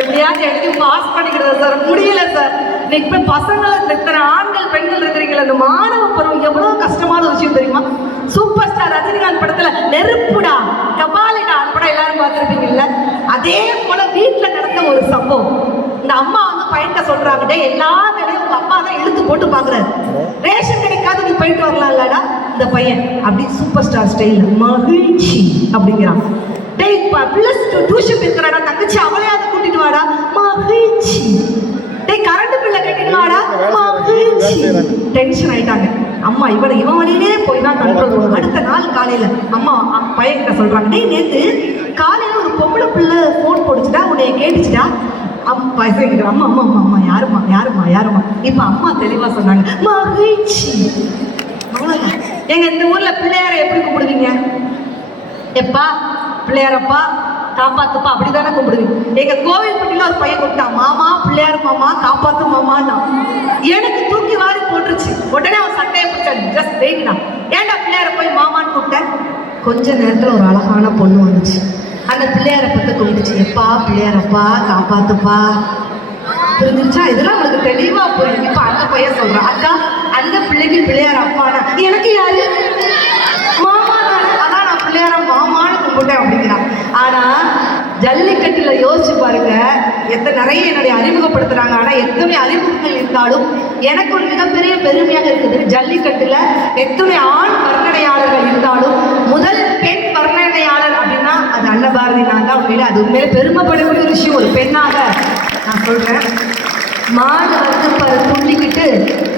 எப்படியாச்சும் எழுதி பாஸ் பண்ணிக்கிறது சார், முடியல சார். இன்னைக்கு போய் பசங்களை இத்தனை ஆண்கள் பெண்கள் இருக்கிறீங்களா, இந்த மாணவ பருவம் எவ்வளவு கஷ்டமான விஷயம் தெரியுமா? சூப்பர் ஸ்டார் ரஜினிகாந்த் படத்துல நெருப்புடா, கபாலிடா, அந்த படம் எல்லாரும் பார்த்துருப்பீங்கல்ல. அதே போல வீட்டுல நடந்த ஒரு சம்பவம். இந்த அம்மா வந்து பையன்கிட்ட சொல்றாங்க, டே எல்லா வேலையும் உங்க அப்பா தான் இழுத்து போட்டு பாக்குறாரு, ரேஷன் கிடைக்காது நீ போயிட்டு வரலாம்லடா. இந்த பையன் அப்படி சூப்பர் ஸ்டார் ஸ்டைல் மகிழ்ச்சி அப்படிங்கிறான். டேய் பிளஸ் டியூஷன் இருக்கிறாடா தங்கச்சி, அவளையாவது கூட்டிட்டு வாடா, மகிழ்ச்சி. டேய் கரண்ட் பில்ல கட்டிட்டு வாடா, மகிழ்ச்சி. டென்ஷன் ஆயிட்டாங்க. அம்மா இவன் வழியிலே போய் தான் கண்ட்ரோல் பண்ணுவோம். அடுத்த நாள் காலையில அம்மா பையன்கிட்ட சொல்றாங்க, டேய் நேத்து காலையில ஒரு பொம்பளை பிள்ளை போன் போடுச்சுடா, உன்னைய கேட்டுச்சுடா. அம்மா அம்மா அம்மா அம்மா யாருமா யாருமா யாருமா. இப்ப அம்மா தெளிவா சொன்னாங்க, மகிழ்ச்சி. அவ்வளவுதான். எங்க இந்த ஊர்ல பிள்ளையாரை எப்படி கூப்பிடுவீங்க? எப்பா பிள்ளையாரப்பா காப்பாத்துப்பா அப்படிதானே கூப்பிடுவீங்க. எங்க கோவில்பட்டியில ஒரு பையன் கூப்பிட்டான், மாமா பிள்ளையார் மாமா காப்பாத்து மாமான்னா. எனக்கு தூக்கி வாரி போட்டுருச்சு. உடனே அவன் சட்டையை பிடிச்சான், ஜஸ்ட் வெயிட்னா, ஏன்டா பிள்ளையார போய் மாமான்னு கூப்பிட்டேன். கொஞ்ச நேரத்துல ஒரு அழகான பொண்ணு வந்துச்சு. அந்த பிள்ளையாரை பத்தி கும்பிடுச்சு, எப்பா பிள்ளையாரப்பா காப்பாத்துப்பா. புரிஞ்சிருச்சா? இதெல்லாம் உங்களுக்கு தெளிவா புரியும். இப்ப அந்த பையன் சொல்றான், அக்கா அந்த பிள்ளைக்கு பிள்ளையார் அப்பானா எனக்கு யாரு? மாமா தானே, அதான் நான் பிள்ளையார மாமான்னு கும்பிட்டேன் அப்படிங்கிறான். ஆனா ஜல்லிக்கட்டுல யோசிச்சு பாருங்க, நிறைய என்னுடைய அறிமுகப்படுத்துறாங்க. ஆனா எத்தனை அறிமுகங்கள் இருந்தாலும் எனக்கு ஒரு மிகப்பெரிய பெருமையாக இருக்குது, ஜல்லிக்கட்டுல எத்தனை ஆண் வர்ணனையாளர்கள் இருந்தாலும் முதல் பெண் வர்ணனையாளர் அப்படின்னா அது அன்னபாரதி நான் தான். உண்மையில அது உண்மையில பெருமைப்படக்கூடிய ஒரு விஷயம். ஒரு பெண்ணாக நான் சொல்றேன். மாடு வந்து துள்ளிக்கிட்டு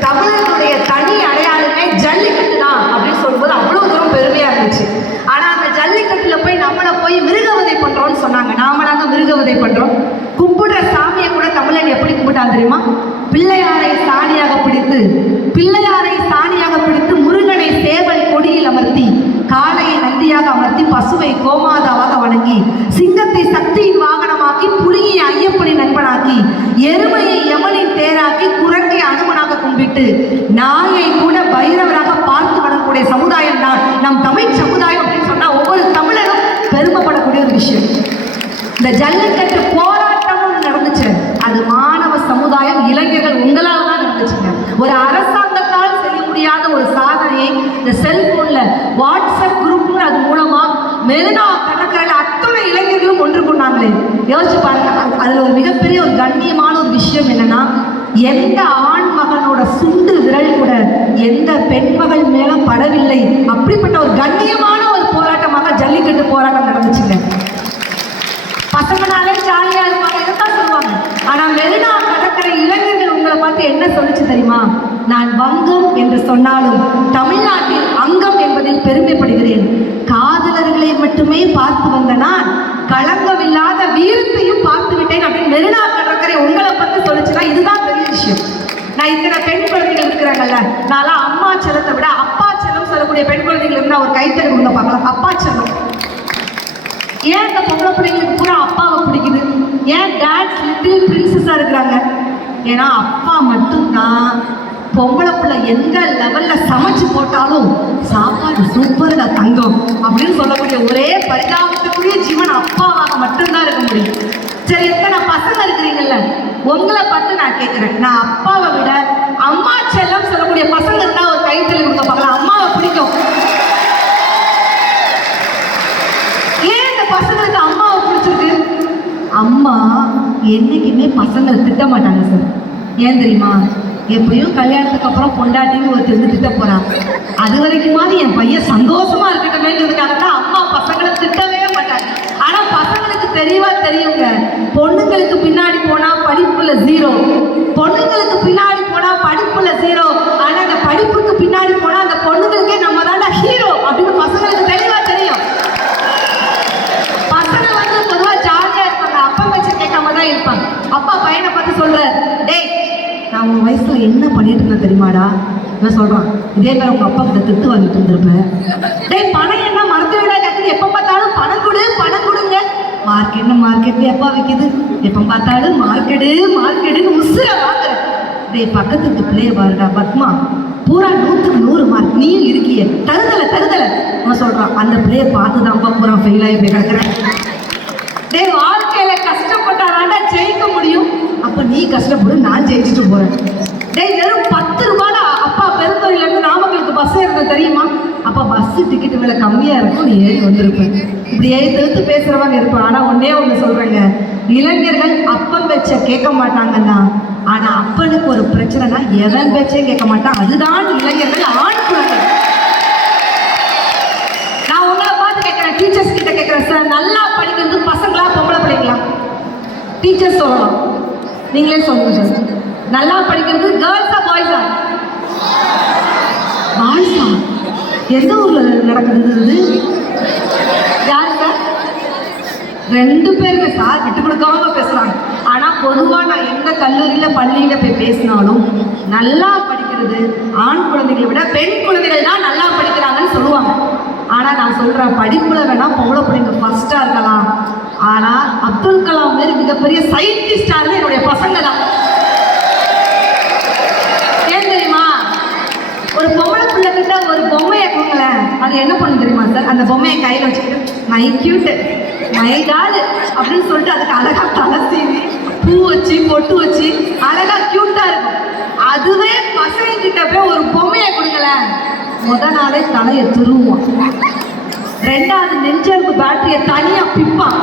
தமிழர்களுடைய தனி அடையாளமே ஜல்லிக்கட்டு தான் அப்படின்னு சொல்லும்போது அவ்வளவு தூரம் பெருமையா இருந்துச்சு. ஆனா அந்த ஜல்லிக்கட்டுல போய் நம்மளை போய் மிருகவதை பண்றோம்னு சொன்னாங்க. நாமளாங்க மிருகவதை பண்றோம். கும்பிடுற சாமியை கூட தமிழன் எப்படி கும்பிட்டான் தெரியுமா? பிள்ளையாரை சாணியாக பிடித்து, பிள்ளையாரை சாணியாக பிடித்து முருகனை சேவல் கொடியில் அமர்த்தி, காளையை நந்தியாக அமர்த்தி, பசுவை கோமாதாவாக வணங்கி, சிங்கத்தை சக்தியின் வாகனமாக்கி, புலியை ஐயப்பனின் நண்பனாக்கி, எருமையை யமனின் தேராக்கி, குரங்கை அனுமனாக கும்பிட்டு, நாயை கூட பைரவராக பார்த்து வரக்கூடிய சமுதாயம் தான் நம் தமிழ் சமுதாயம் அப்படின்னு சொன்னா ஒவ்வொரு தமிழரும் பெருமைப்படக்கூடிய ஒரு விஷயம். இந்த ஜல்லிக்கட்டு போராட்டமும் நடந்துச்சு. அது மாணவ சமுதாயம் இளைஞர்கள் உங்களால் தான் நடந்துச்சுங்க. ஒரு அரசாங்கத்தால் செய்ய முடியாத ஒரு சாதனையை இந்த செல்போன்ல வாட்ஸ்அப் குரூப் அது மூலமா மெரினா கடற்கரையில் அத்தனை இளைஞர்களும் ஒன்று கொண்டாங்களே. யோசிச்சு பாருங்க. அதுல ஒரு மிகப்பெரிய ஒரு கண்ணியமான ஒரு விஷயம் என்னன்னா, எந்த ஆண் மகனோட சுண்டு விரல் கூட எந்த பெண் மகள் மேல படவில்லை. அப்படிப்பட்ட ஒரு கண்ணியமான ஒரு போராட்டமாக ஜல்லிக்கட்டு போராட்டம் நடந்துச்சுங்க. பசங்கனாலே ஜாலியா இருப்பாங்க, இதைத்தான் சொல்லுவாங்க. ஆனா மெரினா கடற்கரை இளைஞர்கள் உங்களை பார்த்து என்ன சொல்லிச்சு தெரியுமா? நான் வங்கம் என்று சொன்னாலும் தமிழ்நாட்டில் அங்கம் என்பதில் பெருமைப்படுகிறேன். காதலர்களை மட்டுமே பார்த்து வந்த நான் களங்கமில்லாத வீரத்தையும் பார்த்து விட்டேன் அப்படின்னு மெரினா கடற்கரை உங்களை பத்தி சொல்லிச்சுன்னா இதுதான் பெரிய விஷயம். நான் இத்தனை பெண் குழந்தைகள் இருக்கிறாங்கல்ல, நான்லாம் அம்மா செல்லத்தை விட அப்பா செல்லம் சொல்லக்கூடிய பெண் குழந்தைகள் இருந்தா ஒரு கைத்தறி உள்ள பார்க்கலாம். அப்பா செல்லம். ஏன் இந்த பொம்பளை பிள்ளைங்களுக்கு பூரா அப்பாவை பிடிக்குது? ஏன் டாட்ஸ் லிட்டில் பிரின்சஸா இருக்கிறாங்க? ஏன்னா அப்பா மட்டும்தான் பொம்பளை பிள்ளை எந்த லெவல்ல சமைச்சு போட்டாலும் சாப்பாடு சூப்பர்ல தங்கம் அப்படின்னு சொல்லக்கூடிய ஒரே பரிதாபத்துக்குரிய ஜீவன் அப்பாவாக மட்டும்தான் இருக்க முடியும். சரி, எத்தனை பசங்க இருக்கிறீங்கல்ல, உங்களை பார்த்து நான் கேட்கிறேன், நான் அப்பாவை விட அம்மா செல்லம் சொல்லக்கூடிய பசங்க இருந்தா ஒரு கைத்தறி கொடுக்க பார்க்கலாம். அம்மாவை பிடிக்கும். ஏன் இந்த பசங்களுக்கு அம்மாவை பிடிச்சிருக்கு? அம்மா என்னைக்குமே பசங்களை திட்ட மாட்டாங்க சார். ஏன் தெரியுமா? எப்பயும் கல்யாணத்துக்கு அப்புறம் பொண்டாட்டின்னு ஒருத்தர் திட்ட போறாங்க. அது வரைக்குமாவது என் பையன் சந்தோஷமா இருக்கட்டுமேங்கிறதுக்காக தான் அம்மா பசங்களை திட்டவே மாட்டாங்க. ஆனா பசங்களுக்கு தெளிவா தெரியுங்க, பொண்ணுங்களுக்கு பின்னாடி போனா படிப்புல 0, பொண்ணுங்களுக்கு பின்னாடி போனா படிப்புல 0. ஆனா அந்த படிப்புக்கு பின்னாடி போனா அந்த பொண்ணுங்களுக்கே நம்ம தாண்டா ஹீரோ அப்படின்னு பசங்களுக்கு தெளிவா தெரியும். பசங்க வந்து பொதுவா ஜாலியா இருப்பாங்க, அப்பா வச்சு கேட்காம தான் இருப்பாங்க. அப்பா பையனை பார்த்து சொல்ற, டேய் நான் உன் வயசுல என்ன பண்ணிட்டு இருந்தேன் தெரியுமாடா? இவன் சொல்றான், இதே மாதிரி உங்க அப்பா கிட்ட திட்டு வாங்கிட்டு இருந்திருப்பேன். டேய் பணம் என்ன மரத்து விட கட்டி எப்ப பார்த்தாலும் பணம் கொடு பணம் கொடுங்க. மார்க்கெட்ல எப்பா விற்கிது, எப்ப பார்த்தாலும் மார்க்கெட்டுன்னு உசுர வாங்குற. டேய் பக்கத்து வீட்டு பிள்ளைய பாருடா பத்மா, பூரா 100க்கு 100 மார்க், நீயும் இருக்கிய தருதல. அவன் சொல்றான், அந்த பிள்ளைய பார்த்துதான் பூரா ஃபெயில் ஆகி போய் கிடக்குறேன். டேய் வாழ்க்கையில கஷ்டப்பட்டாதாண்டா ஜெயிக்க முடியும். அப்ப நீ கஷ்டப்படு, நான் ஜெயிச்சுட்டு போறேன். டேய் வெறும் 10 ரூபாய் அப்பா பெருந்துறையில இருந்து நாமக்கலுக்கு பஸ் ஏறது தெரியுமா? அப்போ பஸ்ஸு டிக்கெட்டு விலை கம்மியாக இருக்கும், நீ ஏறி வந்திருப்பேன். இப்படி எடுத்து பேசுகிறவங்க இருப்பான். ஆனால் ஒன்றே ஒன்று சொல்கிறேங்க, இளைஞர்கள் அப்பன் பேச்சை கேட்க மாட்டாங்கன்னா, ஆனால் அப்பனுக்கு ஒரு பிரச்சனைனா எவன் பேச்சையும் கேட்க மாட்டான். அதுதான் இளைஞர்கள், ஆண் குழந்தை. நான் உங்களை பார்த்து கேட்குறேன், டீச்சர்ஸ் கிட்ட கேட்குறேன், சார் நல்லா படிக்கிறது பசங்களா பொம்பளை பிள்ளைங்களா? டீச்சர்ஸ் சொல்லலாம், நீங்களே சொல்லுங்க சார். நல்லா படிக்கிறது கேர்ள்ஸா பாய்ஸா? பாய்ஸா? எந்த ஊரில் நடக்குது? யாரு சார்? 2 பேருமே சார் விட்டு கொடுக்காம பேசுகிறாங்க. ஆனால் பொதுவாக நான் எந்த கல்லூரியில் பள்ளியில் போய் பேசினாலும் நல்லா படிக்கிறது ஆண் குழந்தைகளை விட பெண் குழந்தைகள் தான் நல்லா படிக்கிறாங்கன்னு சொல்லுவாங்க. ஆனால் நான் சொல்கிறேன், படிப்பில் வேணால் பொம்பளை பிள்ளைங்க ஃபஸ்ட்டாக இருக்கலாம், ஆனால் அப்துல் கலாம் மாரி மிகப்பெரிய சயின்டிஸ்டாக இருந்து என்னுடைய பசங்க தான். ஏன் தெரியுமா? ஒரு பொம்பளை பிள்ளைகிட்ட ஒரு பொம்மையை கொடுங்களேன், அது என்ன பண்ணு தெரியுமா சார்? அந்த பொம்மையை கையில் வச்சுக்கிட்டு மை கியூட்டு மை டால் அப்படின்னு சொல்லிட்டு அதுக்கு அழகாக தலை சீவி பூ வச்சு பொட்டு வச்சு அழகாக க்யூட்டாக இருக்கும். அதுவே பசங்க கிட்ட போய் ஒரு பொம்மையை கொடுங்களேன், நாளே தலையை திருவுவான், 2வது நெஞ்செலும்பு பேட்டரியை தனியாக பிப்பான்,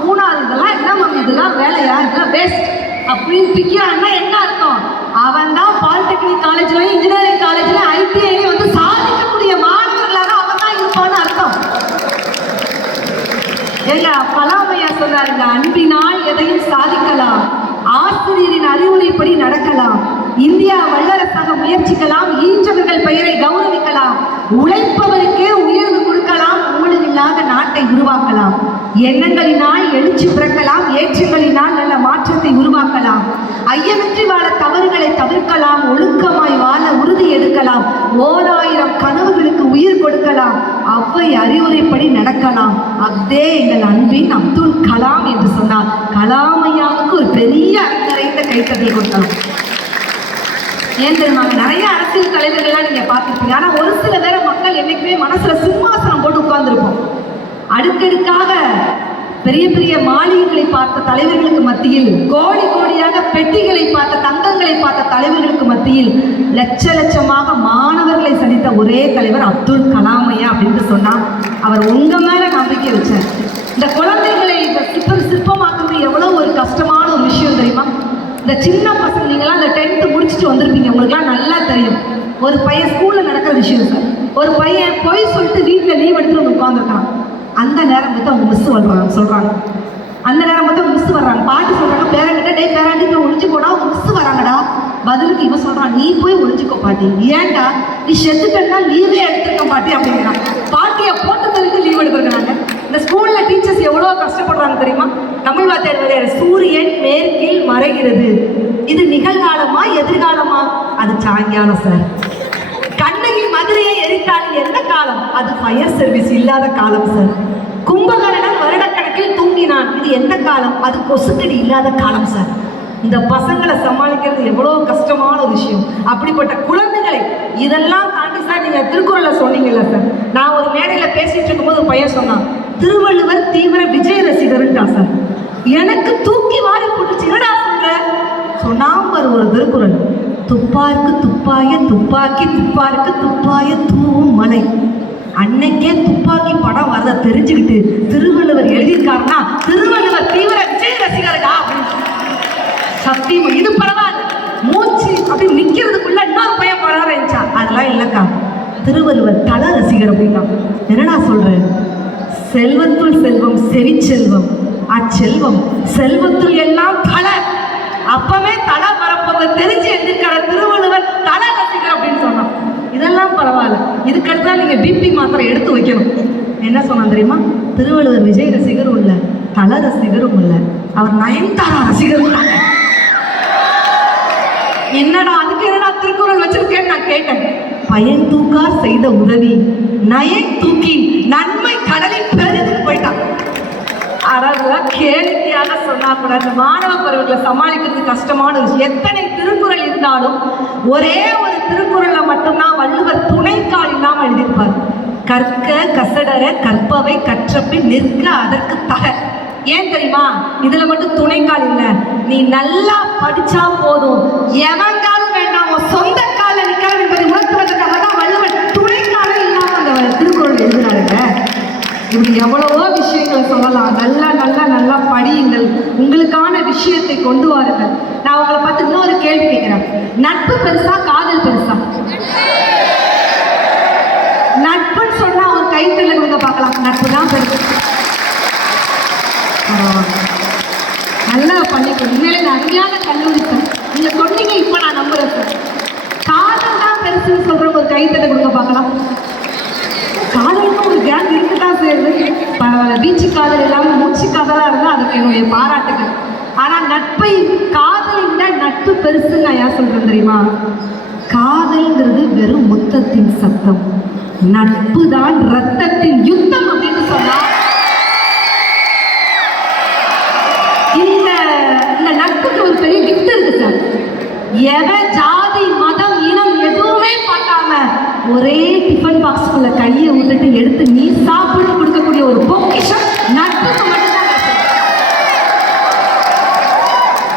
3வது இதெல்லாம் என்ன மம்மி இதெல்லாம் வேலையா, இதெல்லாம் வேஸ்ட் அப்படின்னு பிக்கிறான்னா என்ன அர்த்தம்? அவன் தான் பாலிடெக்னிக் காலேஜ்ல இன்ஜினியரிங் காலேஜ்ல ஐடிஐல வந்து சாதிக்கக்கூடிய மாணவர்களாக அவன் தான் இருப்பான்னு அர்த்தம். எங்க கலாமையா சொல்றாருங்க, அன்பினால் எதையும் சாதிக்கலாம், ஆசிரியரின் அறிவுரைப்படி நடக்கலாம், இந்தியா வல்லரசாக முயற்சிக்கலாம், ஈன்றவர்கள் பெயரை கௌரவிக்கலாம், உழைப்பவருக்கே உயர்வு கொடுக்கலாம், ஊழலில்லாத நாட்டை உருவாக்கலாம், எண்ணங்களினால் எழுச்சி பிறக்கலாம், ஏற்றங்களினால் நல்ல மாற்றத்தை உருவாக்கலாம், ஐயமின்றி வாழ தவறுகளை தவிர்க்கலாம், ஒழுக்கமாய் வாழ உறுதி எடுக்கலாம், 1000 கனவுகளுக்கு உயிர் கொடுக்கலாம், அவ்வை அறிவுரைப்படி நடக்கலாம், அப்தே எங்கள் அன்பின் அப்துல் கலாம் என்று சொன்னார். கலாமையாவுக்கு ஒரு பெரிய நிறைந்த கைத்தட்டல் கொடுக்கலாம். ஏன் தெரியுமாங்க, நிறைய அரசியல் தலைவர்கள்லாம் நீங்க பார்த்துருப்பீங்க. ஆனால் ஒரு சில பேரை மக்கள் என்னைக்குமே மனசுல சிம்மாசனம் போட்டு உட்கார்ந்துருப்போம். அடுக்கடுக்காக பெரிய பெரிய மாளிகைகளை பார்த்த தலைவர்களுக்கு மத்தியில், கோடி கோடியாக பெட்டிகளை பார்த்த தங்கங்களை பார்த்த தலைவர்களுக்கு மத்தியில் லட்ச லட்சமாக மாணவர்களை சந்தித்த ஒரே தலைவர் அப்துல் கலாம் ஐயா அப்படின்னு சொன்னா அவர் உங்க மேல நம்பிக்கை வச்சார். இந்த குழந்தைகளை சிற்பமாக்குறது எவ்வளவு ஒரு கஷ்டமான ஒரு விஷயம் தெரியுமா? இந்த சின்ன பசங்க, நீங்களாம் இந்த 10th முடிச்சுட்டு வந்திருப்பீங்க, உங்களுக்குலாம் நல்லா தெரியும். ஒரு பையன் ஸ்கூலில் நடக்கிற விஷயம் சார், ஒரு பையன் போய் சொல்லிட்டு வீட்டில் லீவ் எடுத்துட்டு வந்து உட்காந்துருக்கான். அந்த நேரம் பார்த்து அவங்க மிஸ் சொல்கிறாங்க, அந்த நேரம் பார்த்து அவங்க மிஸ் வர்றாங்க, பாட்டி சொல்கிறாங்க பேரண்ட்ட, டே பேரண்ட்டு போய் ஒழிச்சு போனா அவங்க மிஸ் வராங்கடா. பதிலுக்கு இவன் சொல்கிறான், நீ போய் ஒழிச்சுக்கோ பாட்டி, ஏன்டா நீ செத்துட்டா லீவே எடுத்துருக்க பாட்டி அப்படிங்கிறான். பாட்டியை போட்டதுக்கு லீவ் எடுத்துருக்காங்க. இந்த ஸ்கூலில் டீச்சர்ஸ் எவ்வளோ கஷ்டப்படுறாங்க தெரியுமா? தமிழ் வார்த்தை, சூரியன் மேற்கில் மறைகிறது, இது நிகழ்காலமா எதிர்காலமா? அது சாயங்காலம் சார். கண்ணகி மதுரையை எரித்தால் எந்த காலம்? அது ஃபயர் சர்வீஸ் இல்லாத காலம் சார். கும்பகரணன் வருடக்கணக்கில் தூங்கினான், இது எந்த காலம்? அது கொசுக்கடி இல்லாத காலம் சார். இந்த பசங்களை சமாளிக்கிறது எவ்வளோ கஷ்டமான ஒரு விஷயம். அப்படிப்பட்ட குழந்தைகளை இதெல்லாம் தாண்டி சார், நீங்கள் திருக்குறளை சொன்னீங்கல்ல சார், நான் ஒரு மேடையில் பேசிட்டு இருக்கும்போது ஒரு பையன் சொன்னான், திருவள்ளுவர் தீவிர விஜய் ரசிகர்ன்டா சார். எனக்கு தூக்கி வாரி போட்டுச்சு, என்னடா சொல்ற சொன்னாம்பர் ஒரு திருக்குறள், துப்பாருக்கு துப்பாய துப்பாக்கி துப்பாருக்கு துப்பாய தூவும் மலை. அன்னைக்கே துப்பாக்கி படம் வரத தெரிஞ்சுக்கிட்டு திருவள்ளுவர் எழுதியிருக்காருன்னா திருவள்ளுவர் தீவிர விஜய் ரசிகர்களா அப்படின்னு. சத்தியம், இது பரவாயில்ல, மூச்சு அப்படி நிக்கிறதுக்குள்ள இன்னொரு பையன் படம் இருந்துச்சா, அதெல்லாம் இல்லைக்கா, திருவள்ளுவர் தல ரசிகர் அப்படின்னா. என்னடா சொல்ற? செல்வத்துள் செல்வம் செவிச்செல்வம், அச்செல்வம் செல்வத்துள் எல்லாம் தலை. அப்பவே தலை வரப்போங்க தெரிஞ்சு எழுதிருக்கிற திருவள்ளுவர் தலை ரசிகர் அப்படின்னு சொன்னான். இதெல்லாம் பரவாயில்ல, இதுக்கடுத்தா நீங்க பிபி மாத்திரை எடுத்து வைக்கணும். என்ன சொன்னா தெரியுமா? திருவள்ளுவர் விஜய் ரசிகரும் இல்லை, தல ரசிகரும் இல்லை, அவர் நயன்தாரா ரசிகரும். என்னடா அதுக்கு என்னடா திருக்குறள் வச்சிருக்கேன்னு நான் கேட்டேன். பயன் தூக்கார் செய்த உதவி நயன் தூக்கி நன்மை கடலில் பெரிதுக்கு போயிட்டான். அதெல்லாம் கேள்வியாக சொன்னா கூட அந்த மாணவ பருவங்களை சமாளிக்கிறது கஷ்டமான விஷயம். எத்தனை திருக்குறள் இருந்தாலும் ஒரே ஒரு திருக்குறளை மட்டும்தான் வள்ளுவர் துணைக்கால் இல்லாமல் எழுதியிருப்பார். கற்க கசடர கற்பவை கற்றபின் நிற்க அதற்கு தக. ஏன் தெரியுமா? இதுல மட்டும் துணைக்கால் இல்லை, நீ நல்லா படிச்சா போதும், எவன் காலம் வேண்டாம், சொந்த கால நிற்கணும் என்பதை உணர்த்துவதற்காக தான் வள்ளுவன் இப்படி எவ்வளவோ விஷயங்களை சொல்லலாம். நல்லா நல்லா நல்லா படியுங்கள், உங்களுக்கான விஷயத்தை கொண்டு வாருங்கள். நான் உங்களை பார்த்து இன்னொரு கேள்வி கேட்கிறேன். நட்பு பெருசா காதல் பெருசா? நட்புன்னு சொன்னா ஒரு கைத்தல கொடுங்க பார்க்கலாம். நட்பு தான் பெருசு. நல்லா பண்ணிக்கணும். உண்மையிலே அருமையான கல்லூரி சார். நீங்க சொன்னீங்க, இப்ப நான் நம்புறேன் சார். காதல் தான் பெருசுன்னு சொல்ற ஒரு கைத்தல கொடுங்க பார்க்கலாம். காதலுக்கு ஒரு கேங் இருக்குதான் செய்யுது. பீச்சு காதல் இல்லாமல் மூச்சு காதலாக இருந்தால் அதுக்கு என்னுடைய பாராட்டுகள். ஆனால் நட்பை காதலை விட நட்பு பெருசுன்னு நான் ஏன் சொல்கிறேன் தெரியுமா? காதல்ங்கிறது வெறும் முத்தத்தின் சத்தம், நட்பு தான் ரத்தத்தின் யுத்தம் அப்படின்னு சொன்னா இந்த நட்புக்கு ஒரு பெரிய கிஃப்ட் இருக்கு சார். எவன் ஜாதி மதம் இனம் எதுவுமே பார்க்காம ஒரே டிஃபன் பாக்ஸ்குள்ள கையை விட்டுட்டு எடுத்து நீ சாப்பிட கொடுக்கக்கூடிய ஒரு பொக்கிஷம் நட்புக்கு மட்டும்தான்.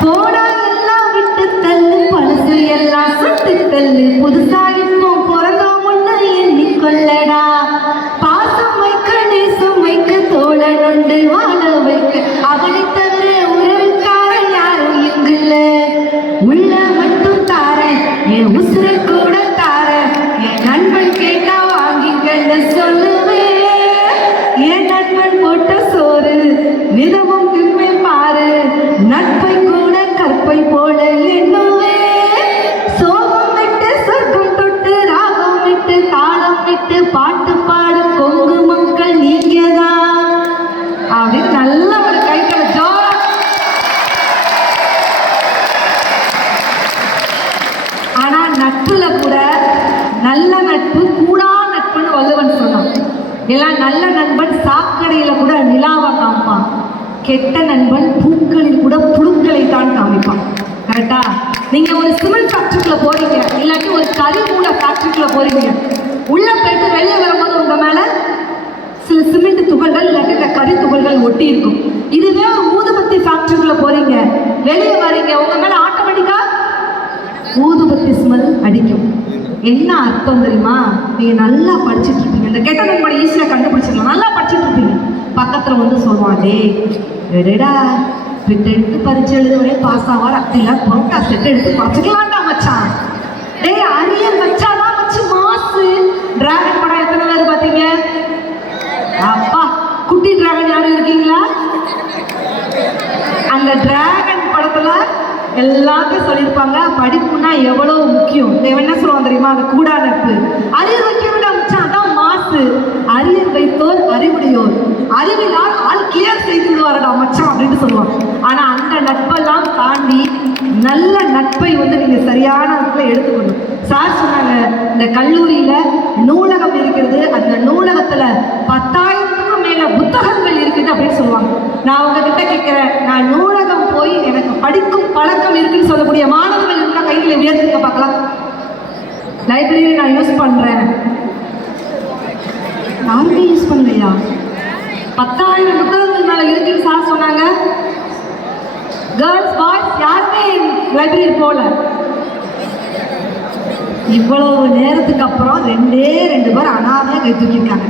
போடா எல்லாம் விட்டு தள்ளு, பழசு எல்லாம் சுட்டு தள்ளு, புதுசா இன்னும் பிறந்தோம் ஒண்ணு எண்ணிக்கொள்ளடா. பாசம் வைக்க நேசம் வைக்க தோழன் உண்டு வாழ வைக்க, அவளை தவிர உறவுக்கார யாரும் இங்குள்ள. உள்ள மட்டும் தாரேன் என் உசுரை கூட தாரேன், என் நண்பன் கேட்டா வாங்கிக்கன்னு சொல்லுவேன். என் நண்பன் போட்ட சோறு நிறமும் திண்மை பாரு, நட்பை கூட கற்பை போல எண்ணுவே. சோகம் விட்டு சொர்க்கம் தொட்டு ராகம் விட்டு தாளம் விட்டு பாட்டு பாடும் கொங்கு மக்கள் நீங்கதான் அப்படின்னு நல்ல ஒரு கைகளை ஜோரா. ஆனா நட்புல கூட நல்ல நட்பு கூடா நட்புன்னு வள்ளுவன் சொன்னான். எல்லாம் நல்ல நண்பன் சாக்கடையில கூட நிலாவை காமிப்பான், கெட்ட நண்பன் பூக்களில் கூட புழுக்களை தான் காமிப்பான். கரெக்டா? நீங்க ஒரு சிமெண்ட் ஃபேக்டரிக்குள்ள போறீங்க, இல்லாட்டி ஒரு கறி மூல ஃபேக்டரிக்குள்ள போறீங்க. உள்ள போயிட்டு வெளியே வரும்போது உங்க மேல சில சிமெண்ட் துகள்கள் இல்லாட்டி இந்த கறி துகள்கள் ஒட்டி இருக்கும். இதுவே ஒரு ஊதுபத்தி ஃபேக்டரிக்குள்ள போறீங்க, வெளியே வரீங்க, உங்க மேல ஆட்டோமேட்டிக்கா ஊதுபத்தி ஸ்மெல் அடிக்கும். என்ன அர்த்தம் தெரியுமா? நீங்க நல்லா படிச்சுட்டு இருப்பீங்க, இந்த கெட்ட நண்பனை ஈஸியா கண்டுபிடிச்சிடலாம். நல்லா படிச்சுட்டு இருப்பீங்க, பக்கத்துல வந்து சொல்லுவான், டேடா பிட் எடுத்து பரிச்சு எழுதுவரே பாஸ் ஆவார், அப்படிலாம் பொருட்டா செட் எடுத்து படிச்சுக்கலாம்டா மச்சான். அரியர் வச்சாதான் வச்சு மாசு. டிராகன் படம் எத்தனை பேர் பார்த்தீங்க? அப்பா, குட்டி டிராகன் யாரும் இருக்கீங்களா? அந்த டிராகன் படத்துல எல்லாத்தையும் சொல்லியிருப்பாங்க, படிப்புனா எவ்வளவு முக்கியம். என்ன சொல்லுவாங்க தெரியுமா? அந்த கூடா நட்பு. அரியர் வைக்க விட மச்சான் தான் மாசு, அரியர் வைத்தோர் அறிவுடையோர், அறிவிலால் ஆள் கிளியர் செய்து விடுவாரடா மச்சான் அப்படின்னு சொல்லுவாங்க. ஆனா அந்த நட்பெல்லாம் தாண்டி நல்ல நட்பை வந்து நீங்க சரியான இடத்துல எடுத்துக்கணும். சார் சொன்னாங்க, இந்த கல்லூரியில நூலகம் இருக்கிறது, அந்த நூலகத்துல 10,000க்கும் மேல புத்தகங்கள் இருக்குது அப்படின்னு சொல்லுவாங்க. நான் உங்ககிட்ட கேட்கிறேன், நான் நூலகம் போய் எனக்கு படிக்கும் பழக்கம் இருக்குன்னு சொல்லக்கூடிய மாணவர்கள் இருந்தா கைகளை உயர்த்துங்க பார்க்கலாம். லைப்ரரி நான் யூஸ் பண்றேன், யாருமே யூஸ் பண்ணலையா? 10,000 புத்தகங்கள் மேல இருக்குன்னு சார் சொன்னாங்க. கேர்ள்ஸ் பாய்ஸ் யாருமே லைப்ரரி போல. இவ்வளவு நேரத்துக்கு அப்புறம் 2 பேர் அனாதையா கை தூக்கியிருக்காங்க.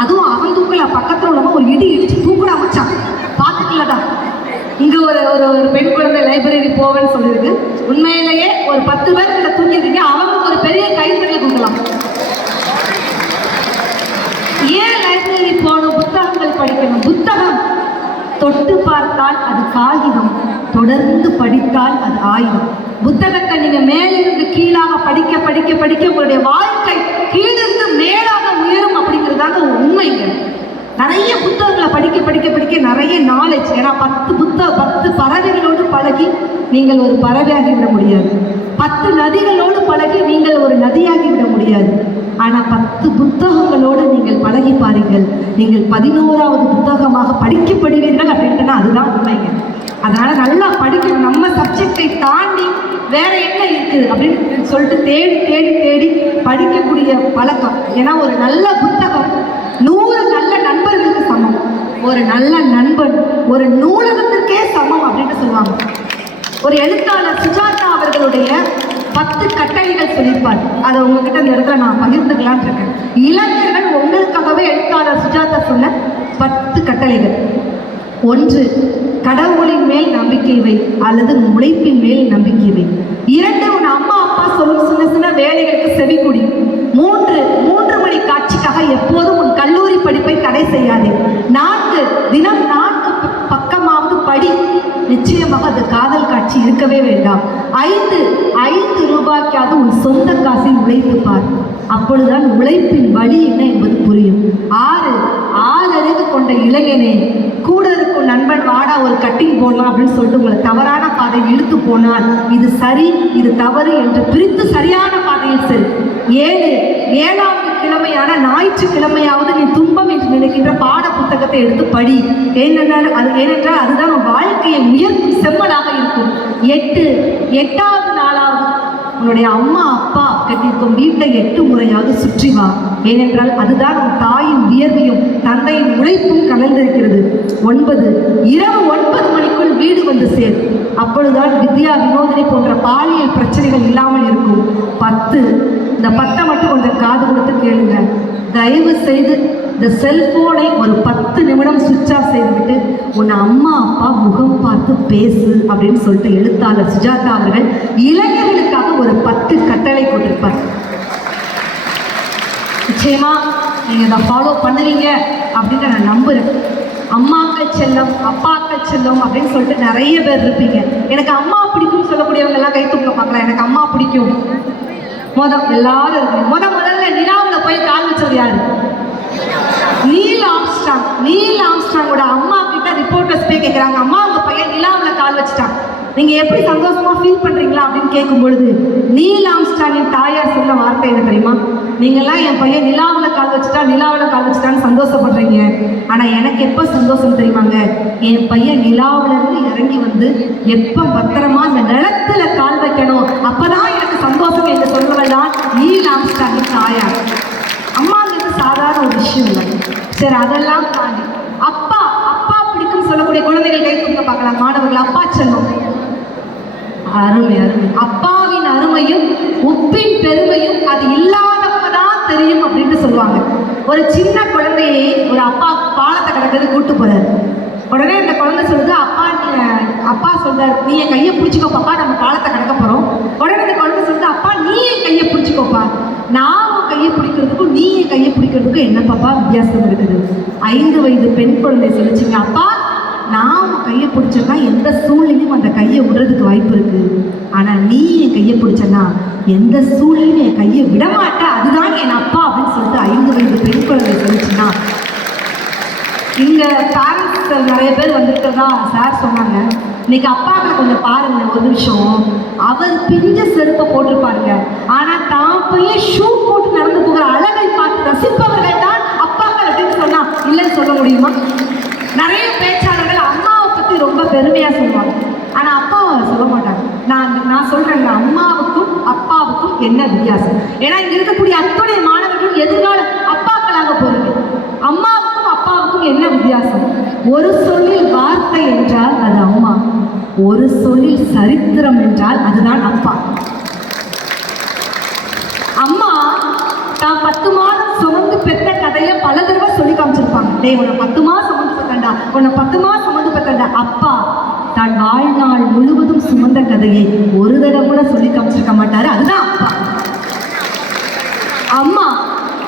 அதுவும் அவன் தூக்கல, பக்கத்துல உள்ளவங்க ஒரு இடி இடிச்சு தூக்குடா மச்சான் பார்த்துக்கலடா. இங்க ஒரு ஒரு பெண் குழந்தை லைப்ரரி போவேன்னு சொல்லியிருக்கு. உண்மையிலேயே ஒரு 10 பேர் கிட்ட தூக்கியிருக்கீங்க, அவங்க ஒரு பெரிய கைத்தறல கொடுக்கலாம். ஏன் லைப்ரரி போகணும்? புத்தகங்கள் படிக்கணும். புத்தகம் தொட்டு பார்த்தால் அது காகிதம், தொடர்ந்து படித்தால் அது ஆயுதம். புத்தகத்தை நீங்க மேலிருந்து கீழாக படிக்க படிக்க படிக்க உங்களுடைய வாழ்க்கை கீழிருந்து மேலாக உயரும் அப்படிங்கிறதாங்க உண்மைங்க. நிறைய புத்தகங்களை படிக்க படிக்க படிக்க நிறைய நாலேஜ். ஏன்னா 10 பறவைகளோடு பழகி நீங்கள் ஒரு பறவையாகி விட முடியாது, 10 நதிகளோடு பழகி நீங்கள் ஒரு நதியாகி விட முடியாது. ஆனால் 10 புத்தகங்களோடு நீங்கள் பழகி பாருங்கள், நீங்கள் 11வது புத்தகமாக படிக்கப்படுவீர்கள் அப்படின்ட்டுனா அதுதான் உண்மைங்க. அதனால நல்லா படிக்கணும். நம்ம சப்ஜெக்டை தாண்டி வேற என்ன இருக்குது அப்படின்னு சொல்லிட்டு தேடி தேடி தேடி படிக்கக்கூடிய பழக்கம். ஏன்னா ஒரு நல்ல புத்தகம் 100 நல்ல நண்பர்களுக்கு சமம், ஒரு நல்ல நண்பன் ஒரு நூலகத்திற்கே சமம் அப்படின்னு சொல்லுவாங்க. ஒரு எழுத்தாளர் சுஜாதா அவர்களுடைய 10 கட்டளைகள் சொல்லியிருப்பார். அதை உங்ககிட்ட இந்த இடத்துல நான் பகிர்ந்துக்கலான் இருக்கேன். இளைஞர்கள் உங்களுக்காகவே எழுத்தாளர் சுஜாதா சொன்ன 10 கட்டளைகள். 1, கடவுளின் மேல் நம்பிக்கை வை அல்லது உழைப்பின் மேல் நம்பிக்கை வை. 2, உன் அம்மா அப்பா சொல்லும் சின்ன சின்ன வேலைகளுக்கு செவி கொடு. 3 மணி காட்சிக்காக எப்போதும் உன் கல்லூரி படிப்பை தடை செய்யாதே. 4, தினம் 4 பக்கமாவது படி. நிச்சயமாக அது காதல் காட்சி இருக்கவே வேண்டாம். 5 ரூபாய்க்காவது உன் சொந்த காசில் உழைத்து பார். அப்பொழுதுதான் உழைப்பின் வழி என்ன என்பது புரியும். 6 அறிவு கொண்ட இளைஞனே, கூட இருக்கும் நண்பன் வாடா ஒரு கட்டிங் போடலாம் அப்படின்னு சொல்லிட்டு உங்களை தவறான பாதையில் இழுத்து போனால் இது சரி இது தவறு என்று பிரித்து சரியான பாதையில் செல். 7வது கிழமையான ஞாயிற்றுக்கிழமையாவது நீ துன்பம் என்று நினைக்கின்ற பாட புத்தகத்தை எடுத்து படி. ஏனென்றால் அதுதான் வாழ்க்கையை உயர்த்தும் செம்மலாக இருக்கும். 8வது நாளாவது உன்னுடைய அம்மா அப்பா கட்டியிருக்கும் வீட்டை 8 முறையாக சுற்றி வா. ஏனென்றால் அதுதான் உன் தாயின் வியர்வையும் தந்தையின் உழைப்பும் கலந்திருக்கிறது. 9, இரவு 9 மணிக்குள் வீடு வந்து சேர். அப்பொழுதுதான் வித்யா வினோதினி போன்ற பாலியல் பிரச்சனைகள் இல்லாமல் இருக்கும். 10, இந்த 10 மட்டும் கொஞ்சம் காது கொடுத்து கேளுங்க. தயவு செய்து இந்த செல்போனை ஒரு 10 நிமிடம் சுவிட்ச் ஆஃப் செய்துவிட்டு உன் அம்மா அப்பா முகம் பார்த்து பேசு அப்படின்னு சொல்லிட்டு எழுத்தாளர் சுஜாதா அவர்கள் இளைஞர்களுக்காக ஒரு 10 கட்டளை கொண்டிருப்பார். நிச்சயமா நீங்க இதை ஃபாலோ பண்ணுவீங்க அப்படின்னு நான் நம்புறேன். அம்மாக்கள் செல்லம் அப்பாக்கள் செல்லம் அப்படின்னு சொல்லிட்டு நிறைய பேர் இருப்பீங்க. எனக்கு அம்மா பிடிக்கும்னு சொல்லக்கூடியவங்க எல்லாம் கை தூக்க பார்க்கலாம். எனக்கு அம்மா பிடிக்கும் எல்லாரும் இருக்கு. முதல்ல நிலாவில் போய் கால் வச்சது யாரு? நீல் ஆம்ஸ்ட்ராங்கோட அம்மா கிட்ட ரிப்போர்ட்டர்ஸ் போய் கேட்குறாங்க, அம்மா உங்க பையன் நிலாவில் கால் வச்சுட்டான், நீங்க எப்படி சந்தோஷமா ஃபீல் பண்றீங்களா அப்படின்னு கேட்கும் பொழுது நீல் ஆம்ஸ்ட்ராங்கின் தாயார் சொன்ன வார்த்தை என்ன தெரியுமா? நீங்கெல்லாம் என் பையன் நிலாவில் கால் வச்சுட்டான்னு சந்தோஷப்படுறீங்க. ஆனா எனக்கு எப்ப சந்தோஷம் தெரியுமாங்க? என் பையன் நிலாவில இருந்து இறங்கி வந்து எப்ப பத்திரமா அந்த நிலத்துல கால் வைக்கணும் அப்பதான் எனக்கு சந்தோஷம் என்று சொல்வதுதான் நீல் ஆம்ஸ்ட்ராங்கின் தாயார். அம்மாங்கிறது சாதாரண ஒரு விஷயம் இல்லை. சரி, அதெல்லாம் தாண்டி அப்பா பிடிக்கும் சொல்லக்கூடிய குழந்தைகள் கை தூக்க பார்க்கலாம். மாணவர்கள் அப்பா செல்லும். அருமை. அப்பாவின் அருமையும் உப்பின் பெருமையும் அது இல்லாதப்பதான் தெரியும் அப்படின்னு சொல்லுவாங்க. ஒரு சின்ன குழந்தையை ஒரு அப்பா பாலத்தை கடக்கிறது கூட்டு போறாரு. உடனே அந்த குழந்தை சொல்லுது, அப்பா சொல்றாரு, நீ என் கையை பிடிச்சிக்கோ பாப்பா, நம்ம பாலத்தை கடக்க போறோம். உடனே அந்த குழந்தை சொல்லுது, அப்பா நீ என் கையை பிடிச்சிக்கோப்பா, நான் உன் கையை பிடிக்கிறதுக்கும் நீ என் கையை பிடிக்கிறதுக்கும் என்ன பாப்பா வித்தியாசம் இருக்குது? 5 வயது பெண் குழந்தை சொல்லிச்சுங்க, அப்பா நான் உன் கையை பிடிச்சேன்னா எந்த சூழ்நிலையும் அந்த கையை விடுறதுக்கு வாய்ப்பு இருக்கு, ஆனா நீ என் கையை பிடிச்சனா எந்த சூழ்நிலையும் என் கையை விட மாட்டேன், அதுதான் என் அப்பா அப்படின்னு சொல்லிட்டு 5 வயது பெண் குழந்தை சொல்லிச்சுன்னா. இங்க பேரண்ட்ஸ் நிறைய பேர் வந்திருக்கிறதா சார் சொன்னாங்க. இன்னைக்கு அப்பாக்களை கொஞ்சம் பாருங்க ஒரு நிமிஷம். அவர் பிஞ்ச செருப்பை போட்டிருப்பாருங்க, ஆனா தான் பையன் ஷூ போட்டு நடந்து போகிற அழகை பார்த்து ரசிப்பவர்கள் தான் அப்பாக்கள் அப்படின்னு சொன்னா இல்லைன்னு சொல்ல முடியுமா? நிறைய பேச்சாளர்கள் அம்மாவை பத்தி ரொம்ப பெருமையா சொல்லுவாங்க, ஆனா அப்பாவை சொல்ல மாட்டாங்க. நான் சொல்றேங்க, அம்மாவுக்கும் அப்பாவுக்கும் என்ன வித்தியாசம்? ஏன்னா இங்க இருக்கக்கூடிய அத்துணை மாணவர்கள் எதிர்கால அப்பாக்களாக போறீங்க. அம்மாவுக்கும் அப்பாவுக்கும் என்ன வித்தியாசம்? ஒரு சொல்லில் வார்த்தை என்றால் அது அம்மா, ஒரு சொல்லில் சரித்திரம் என்றால் அதுதான் அப்பா. அம்மா தான் 10 மாதம் சுமந்து பெற்ற கதையை பல தடவை சொல்லி காமிச்சிருப்பாங்க. டேய் உன்னை 10 மாதம் சுமந்து பெற்றண்டா, உன்னை 10 மாதம் சுமந்து பெற்றண்டா. அப்பா தான் வாழ்நாள் முழுவதும் சுமந்த கதையை ஒரு தடவை கூட சொல்லி காமிச்சிருக்க மாட்டாரு, அதுதான் அப்பா. அம்மா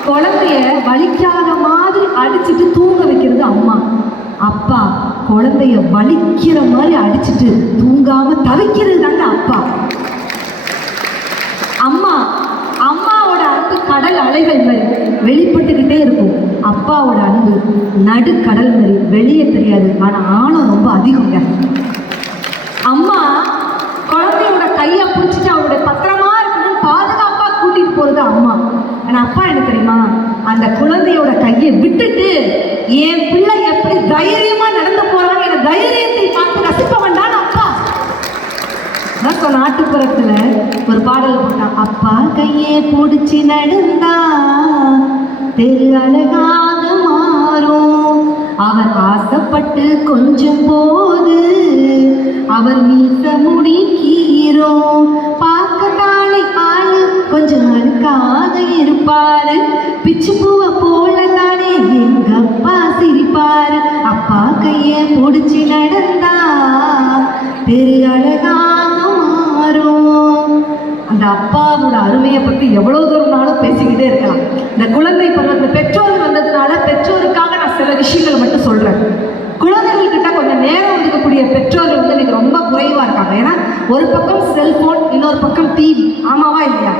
குழந்தைய வலிக்காத மாதிரி அடிச்சுட்டு தூங்க வைக்கிறது அம்மா. அப்பா குழந்தைய வலிக்கிற மாதிரி அடிச்சுட்டு தூங்காம தவிக்கிறது தாங்க அப்பா. அம்மாவோட அன்பு கடல் அலைகள் மாதிரி வெளிப்பட்டுக்கிட்டே இருக்கும். அப்பாவோட அன்பு நடுக்கடல் மாதிரி வெளியே தெரியாது, ஆனா ஆழம் ரொம்ப அதிகங்க. அம்மா குழந்தையோட கையை பிடிச்சிட்டு அவருடைய பத்திரமா இருக்கணும்னு பாதுகாப்பா கூட்டிட்டு போறது அம்மா. ஆனா அப்பா என்ன தெரியுமா? அந்த குழந்தையோட கையை விட்டுட்டு என் பிள்ளை எப்படி தைரியமா நடந்து போறான்னு என தைரியத்தை பார்த்து ரசிப்பவன் தான் அப்பா. நாட்டுப்புறத்துல ஒரு பாடல் போட்டான், அப்பா கையே பிடிச்சி நடந்தா தெரு அழகாக மாறும், அவர் ஆசைப்பட்டு கொஞ்சம் போது அவர் மீச முடிக்கிறோம், பார்க்கத்தானே ஆளு கொஞ்சம் அழுக்காக இருப்பாரு, பிச்சு பூவை போல தானே எங்க அப்பா சிரிப்பாரு. பெரிய அழகாக மாறும். அந்த அப்பாவோட அருமையை பற்றி எவ்வளோ தூரம்னாலும் பேசிக்கிட்டே இருக்கலாம். இந்த குழந்தை பருவத்தில் பெற்றோர் வந்ததுனால பெற்றோருக்காக நான் சில விஷயங்களை மட்டும் சொல்கிறேன். குழந்தைகள்கிட்ட கொஞ்சம் நேரம் ஒதுக்கக்கூடிய பெற்றோர்கள் வந்து இன்னைக்கு ரொம்ப குறைவாக இருக்காங்க. ஏன்னா ஒரு பக்கம் செல்ஃபோன், இன்னொரு பக்கம் டிவி. ஆமாவா இல்லையா?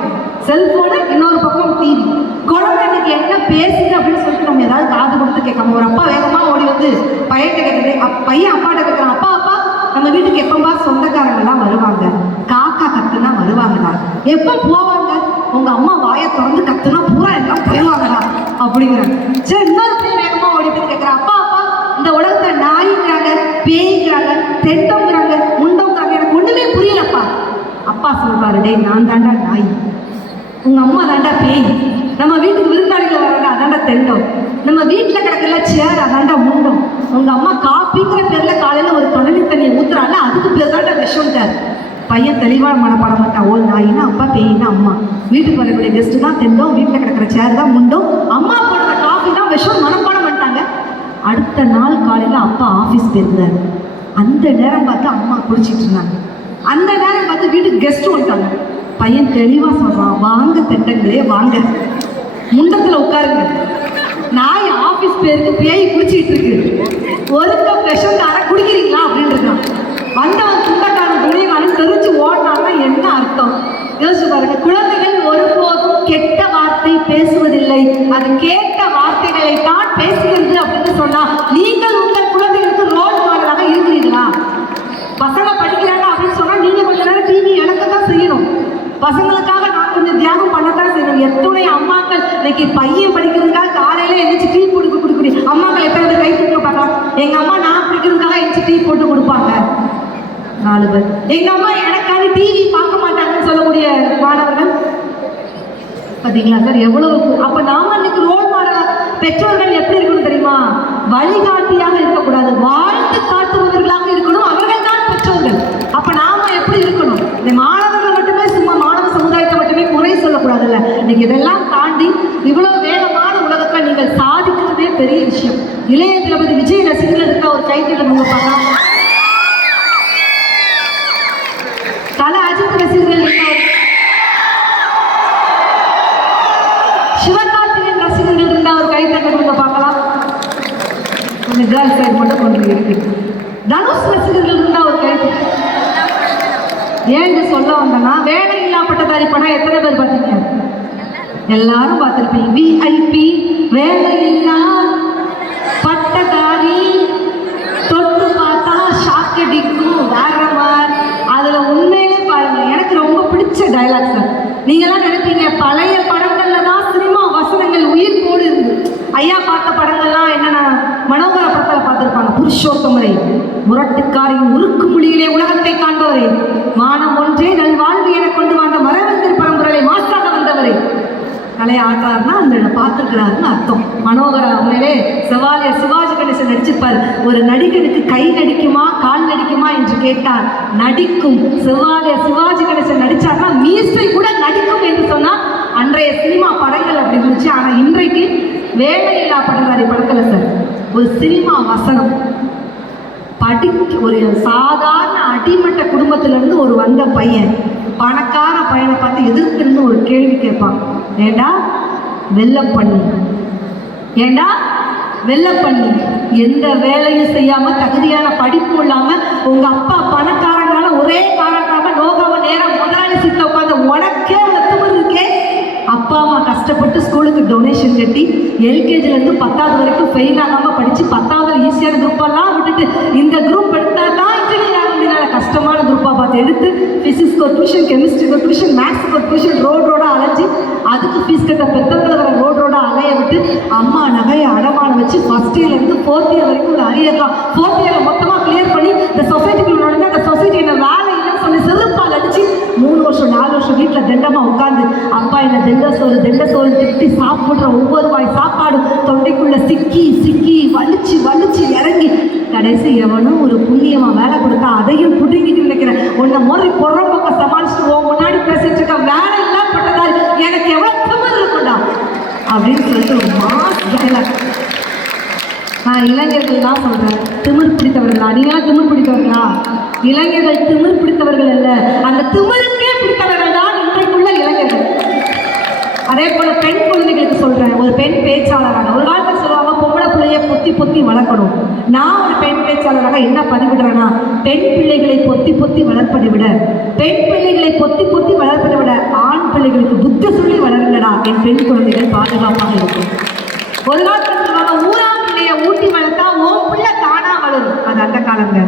செல்ஃபோனு, இன்னொரு பக்கம் டிவி. குழந்தை இன்னைக்கு என்ன பேசுது அப்படின்னு சொல்லிட்டு நம்ம ஏதாவது காது கொடுத்து கேட்காம ஒரு அப்பா வேகமாக ஓடி வந்து பையன்கிட்ட கேட்குறது, பையன் அப்பாட்ட கேட்குறான், அப்பா அப்பா நம்ம வீட்டுக்கு எப்பப்பா சொந்தக்காரங்கெல்லாம் வருவாங்க, காக்கா கத்துனா வருவாங்கடா, எப்போ போவாங்க, உங்க அம்மா வாயை திறந்து கத்துனா பூரா எல்லாம் போயிடுவாங்கடா அப்படிங்கிறாங்க. சரி, இன்னொரு பேர் வேகமா ஓடிட்டு கேட்குறான், அப்பா அப்பா இந்த உலகத்துல நாய்ங்கிறாங்க, பேய்ங்கிறாங்க, தெண்டோங்கிறாங்க, முண்டோங்கிறாங்க, எனக்கு ஒண்ணுமே புரியலப்பா. அப்பா சொல்றாரு, டேய் நான் தாண்டா நாய், உங்க அம்மா தாண்டா பேய், நம்ம வீட்டுக்கு விருந்தாளிகள் வராங்க அதாண்டா தெண்டம், நம்ம வீட்டில் கிடக்கல சேர் அதாண்டா முண்டம், உங்க அம்மா காப்பிங்கிற பேர்ல காலையில ஒரு கழனி தண்ணியை ஊத்துறாங்க அதுக்கு பேர் தாண்டா விஷம்ட்டார். பையன் தெளிவான மனப்பட மாட்டான். ஓ நாயினா அப்பா, பேயினா அம்மா, வீட்டுக்கு வரக்கூடிய கெஸ்ட் தான் தெண்டம், வீட்டில் கிடக்கிற சேர் தான் முண்டம், அம்மா போடுற காஃபி தான் விஷம் மனப்பாடம் பண்ணிட்டாங்க. அடுத்த நாள் காலையில் அப்பா ஆஃபீஸ் போயிருந்தார். அந்த நேரம் பார்த்து அம்மா குடிச்சிட்டு இருந்தாங்க. அந்த நேரம் பார்த்து வீட்டுக்கு கெஸ்ட் வந்துட்டாங்க. பையன் தெளிவாக சொல்கிறான், வாங்க திட்டங்களே வாங்க, முண்டத்தில் உட்காருங்க, நாய் ஆஃபீஸ் பேருக்கு பேய் குடிச்சிட்டு இருக்கு, ஒரு கப் விஷம் தர குடிக்கிறீங்களா அப்படின்னு இருக்கான். வந்தவன் துண்டக்காரன் துணியக்காரன் தெரிஞ்சு ஓடினான்னா என்ன அர்த்தம் யோசிச்சு பாருங்க. குழந்தைகள் ஒருபோதும் கெட்ட வார்த்தை பேசுவதில்லை, அது கேட்ட வார்த்தைகளை தான் பேசுகிறது அப்படின்னு சொன்னா நீங்கள் உங்கள் குழந்தைகளுக்கு ரோல் மாடலாக இருக்கிறீர்களா? பசங்க படிக்கிறாங்க அப்படின்னு சொன்னா நீங்க கொஞ்ச நேரம் டிவி இழக்க தான் செய்யணும். பசங்களுக்காக நான் கொஞ்சம் தியாகம் பண்ணத்தான் செய்யணும். எத்தனை அம்மாக்கள் இன்னைக்கு பையன் படிக்கிறதுக்காக காலையில எழுந்திரிச்சு டீ போட்டு கொடுக்குறீங்க. அம்மாக்கள் எத்தனை பேர் கை தூக்க பார்க்கலாம். எங்க அம்மா நான் படிக்கிறதுக்காக எழுந்திரிச்சு டீ போட்டு கொடுப்பாங்க 4 பேர். எங்க அம்மா எனக்காக டிவி பார்க்க மாட்டாங்கன்னு சொல்லக்கூடிய மாணவர்கள் பார்த்தீங்களா சார் எவ்வளவு? அப்ப நாம இன்னைக்கு ரோல் மாடலா பெற்றோர்கள் எப்படி இருக்கணும் தெரியுமா? வழிகாட்டியாக இருக்கக்கூடாது, வாழ்ந்து காட்டுபவர்களாக இருக்கணும். அவர்கள் தான் பெற்றோர்கள். அப்ப நாம எப்படி இருக்கணும்? இந்த மாணவர்கள் மட்டுமே சும்மா மாணவ சமுதாயத்தை மட்டுமே குறை சொல்லக்கூடாதுல்ல. இன்னைக்கு இதெல்லாம் தாண்டி இவ்வளவு வேகமான உலகத்தை நீங்கள் சாதிக்கிறதே பெரிய விஷயம். இளைய தளபதி விஜய் ரசிகர்கள் இருக்க ஒரு கைத்தட்டல் நீங்க பார்க்கலாம். தல அஜித் ரசிகர்கள் இருக்கார், சிவகார்த்திகேயன் ரசிகர்கள் இருந்தா ஒரு கைத்தட்டல் நீங்க பார்க்கலாம். கொஞ்சம் கேர்ள்ஸ் சைடு மட்டும் கொஞ்சம் இருக்கு. தனுஷ் ரசிகர்கள் இருந்தா ஒரு கைத்தட்டல். ஏன்னு சொல்ல வந்தேன்னா, வேலையில்லா பட்டதாரி படம் எத்தனை பேர் பார்த்தீங்க? எல்லாரும் பார்த்துருப்பீங்க. விஐபி, வேலையில்லா பட்டதாரி, தொட்டு பார்த்தா ஷாக் அடிக்கும், வேற மாதிரி. அதுல உண்மையிலே பாருங்க, எனக்கு ரொம்ப பிடிச்ச டைலாக் சார். நீங்களாம் நினைப்பீங்க பழைய படங்கள்ல தான் சினிமா வசனங்கள் உயிர் போடு இருக்கு. ஐயா பார்த்த படங்கள்லாம் என்னென்ன மனோகர படத்தில் பார்த்துருப்பாங்க. புருஷோத்தமரே, முரட்டுக்காரின் உருக்கு மொழியிலே உலகத்தை காண்பவரே, மானம் ஒன்றே நல்வாழ்வு என கொண்டு வந்த மரவந்தர் பரம்பரை மாசாக வந்தவரே, கலையை ஆட்டாருன்னா அந்த பார்த்துருக்கிறாருன்னு அர்த்தம். மனோகர உண்மையிலே செவாலியர் சிவாஜி கணேசன் நடிச்சிருப்பார். ஒரு நடிகனுக்கு கை நடிக்குமா கால் நடிக்குமா என்று கேட்டார், நடிக்கும். செவாலியர் சிவாஜி கணேசன் நடிச்சார்னா மீசை கூட நடிக்கும் என்று சொன்னால் அன்றைய சினிமா படங்கள் அப்படி இருந்துச்சு. ஆனால் இன்றைக்கு வேலையில்லா பட்டதாரி படத்தில் சார் ஒரு சினிமா வசனம் ஒரு சாதாரண அடிமட்ட குடும்பத்திலேருந்து ஒரு வந்த பையன் பணக்கார பையனை பார்த்து எதிர்த்துன்னு ஒரு கேள்வி கேட்பான். ஏண்டா வெள்ளப்பண்ணி, ஏண்டா வெள்ளப்பண்ணி, எந்த வேலையும் செய்யாம தகுதியான படிப்பு இல்லாம உங்க அப்பா பணக்காரங்களால ஒரே காரணமாக நோகாம நேரம் முதலாளி சீட்ட உட்காந்து உனக்கே ஒத்துமது இருக்கே. அப்பா அம்மா கஷ்டப்பட்டு ஸ்கூலுக்கு டொனேஷன் கட்டி எல்கேஜிலேருந்து 10வது வரைக்கும் ஃபெயில் ஆகாமல் படித்து 10வது ஈஸியான குரூப்பெல்லாம் விட்டுட்டு இந்த குரூப் எடுத்தால் தான் இன்ஜினியர் ஆக முடியல. கஷ்டமான குரூப்பாக பார்த்து எடுத்து ஃபிசிக்ஸ்க்கு ஒரு டியூஷன், கெமிஸ்ட்ரிக்கு ஒரு டியூஷன், மேக்ஸுக்கு ஒரு டியூஷன், ரோடாக அலைஞ்சி அதுக்கு ஃபீஸ் கட்ட பெற்றவங்களை ரோடாக அலைய விட்டு அம்மா நகையை அடமானம் வச்சு ஃபர்ஸ்ட் இயர்லேருந்து 4th இயர் வரைக்கும் உள்ள அரியர்லாம் 4th இயரில் மொத்தமாக கிளியர் பண்ணி இந்த சொசைட்டிக்குள்ள நுழைஞ்சு அந்த சொசைட்டி என்ன வேலை இல்லைன்னு சொல்லி செருப்பால் அடிச்சு 3 வருஷம் 4 வருஷம் வீட்டில் தண்டமாக உட்காந்து அப்பா என்ன தெண்ட சோறு திட்டி சாப்பிட்ற ஒவ்வொரு வாய் சாப்பாடு தொண்டைக்குள்ள சிக்கி சிக்கி வலிச்சு வலிச்சு இறங்கி கடைசி எவனும் ஒரு புண்ணியமாக வேலை கொடுத்தா அதையும் புடுங்கிட்டு நினைக்கிறேன். உன்னை மாதிரி பொறம்போக்க சமாளிச்சுட்டு முன்னாடி பேசிட்டு இருக்க வேலை எல்லாம் பட்டதாரி எனக்கு எவ்வளோ திமிர் இருக்கும்டா அப்படின்னு சொல்லிட்டு ஒரு மாஸ் டைலாக். நான் இளைஞர்கள் தான் சொல்கிறேன், திமிர் பிடித்தவர்களா? நீங்களாம் திமிர் பிடித்தவர்களா? இளைஞர்கள் திமிர் பிடித்தவர்கள் அல்ல, அந்த திமிருக்கே பிடித்தவர்கள் தான் இன்றைக்குள்ள இளைஞர்கள். அதே போல பெண் குழந்தைகளுக்கு சொல்றேன், ஒரு பெண் பேச்சாளராக ஒரு காலத்தில் சொல்லுவாங்க பொம்பளை பிள்ளைய பொத்தி பொத்தி வளர்க்கணும். நான் ஒரு பெண் பேச்சாளராக என்ன பதிவிடுறேன்னா, பெண் பிள்ளைகளை பொத்தி பொத்தி வளர்ப்பதை விட, பெண் பிள்ளைகளை பொத்தி பொத்தி வளர்ப்பதை விட ஆண் பிள்ளைகளுக்கு புத்தி சொல்லி வளருங்கடா, என் பெண் குழந்தைகள் பாதுகாப்பாக இருக்கும். ஒரு காலத்தில் சொல்லுவாங்க ஊராம் பிள்ளைய ஊட்டி வளர்த்தா ஓம் பிள்ளை தானா வளரும். அது அந்த காலங்க.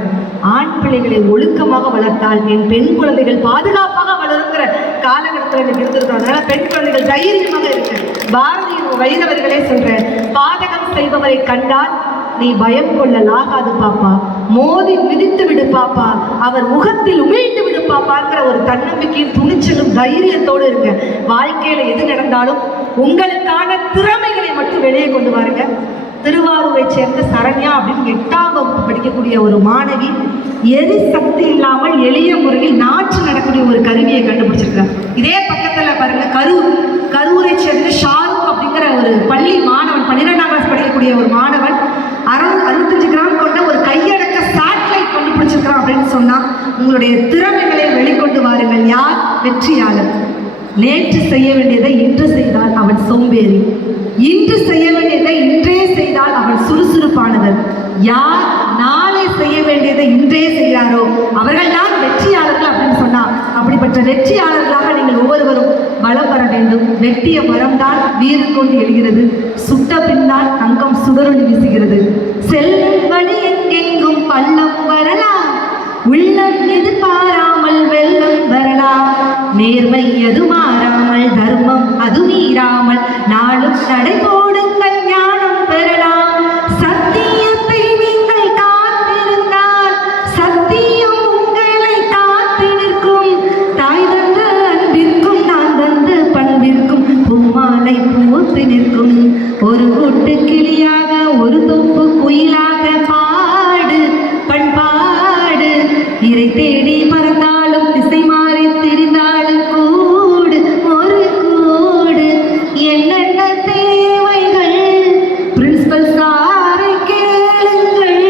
ஆண் பிள்ளைகளை ஒழுக்கமாக வளர்த்தால் என் பெண் குழந்தைகள் பாதுகாப்பாக வளருங்கிற காலகட்டத்தில் எனக்கு இருந்திருக்கோம். அதனால பெண் குழந்தைகள் தைரியமாக இருக்கு. பாரதியின் வைரவர்களே சொல்றேன், பாதகம் செய்பவரை கண்டால் நீ பயம் கொள்ளலாகாது பாப்பா, மோதி மிதித்து விடு பாப்பா, அவர் முகத்தில் உமிழ்ந்து விடு பாப்பாங்கிற ஒரு தன்னம்பிக்கையும் துணிச்சலும் தைரியத்தோடு இருங்க. வாழ்க்கையில எது நடந்தாலும் உங்களுக்கான திறமைகளை மட்டும் வெளியே கொண்டு வாருங்க. திருவாரூரை சேர்ந்த சரண்யா அப்படின்னு 8ஆம் வகுப்பு படிக்கக்கூடிய ஒரு மாணவி எரிசக்தி இல்லாமல் எளிய முறையில் நாற்று நடக்கூடிய ஒரு கருவியை கண்டுபிடிச்சிருக்காங்க. இதே பக்கத்தில் பாருங்க, கரூரை சேர்ந்த ஷாருக் அப்படிங்கிற ஒரு பள்ளி மாணவன், 12ஆம் கிளாஸ் படிக்கக்கூடிய ஒரு மாணவன் 65 கிராம் கொண்ட ஒரு கையடக்க சேட்டலைட் கண்டுபிடிச்சிருக்கிறான் அப்படின்னு சொன்னா, உங்களுடைய திறமைகளை வெளிக்கொண்டு வாருங்கள். யார் வெற்றியாளர்? நேற்று செய்ய வேண்டியதை இன்று செய்தால் அவன் சோம்பேறி, இன்று செய்ய வேண்டியதை இன்றே செய்தால் அவன் சுறுசுறுப்பானவர். யார் நாளை செய்ய வேண்டியதை இன்றே செய்கிறாரோ அவர்கள் தான் வெற்றியாளர்கள் அப்படின்னு சொன்னா, அப்படிப்பட்ட வெற்றியாளர்களாக நீங்கள் ஒவ்வொருவரும் வளம் வர வேண்டும். வெட்டிய மரம் தான் வீறு கொண்டு எழுகிறது, சுட்ட பின்னால் தங்கம் சுடரொளி வீசுகிறது. செல்லும் வழி எங்கெங்கும் பள்ளம் வரலாம், உள்ளம் எதிர்பாராமல் வெள்ளம் வரலாம். நேர்மை அது மாறாமல், தர்மம் அது மீறாமல், நாளும் நடைபோடுங்கள் ஞானம் பெறலாம். சத்தியத்தை நீங்கள் காத்திருந்தால் சத்தியம் உங்களை காத்து நிற்கும். தாய் தந்த அன்பிற்கும் நான் தந்த பண்பிற்கும் பூமாலை பூத்து நிற்கும். ஒரு கூட்டு கிளியாக ஒரு தொப்பு குயிலாக பாடு பண்பாடு. இறை தேடி பறந்தாலும் திசை மாறி திரிந்தாலும் கூடு ஒரு கூடு. என்னென்ன தேவைகள் பிரின்சிபல் சாரை கேளுங்கள்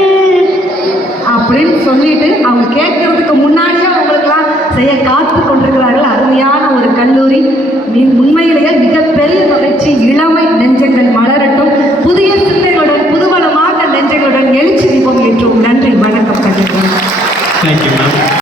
அப்படின்னு சொல்லிட்டு அவங்க கேட்கறதுக்கு முன்னாடியே அவங்களுக்கெல்லாம் செய்ய காத்து கொண்டிருக்கிறார்கள். அருமையான ஒரு கல்லூரி. உண்மையிலேயே மிகப்பெரிய மகிழ்ச்சி. இளமை நெஞ்சங்கள் மலரட்டும், புதிய சிந்தைகளுடன் புதுவளமாக நெஞ்சங்களுடன் எழுச்சி தீபம் ஏற்றோம். நன்றி, வணக்கம். Thank you ma'am.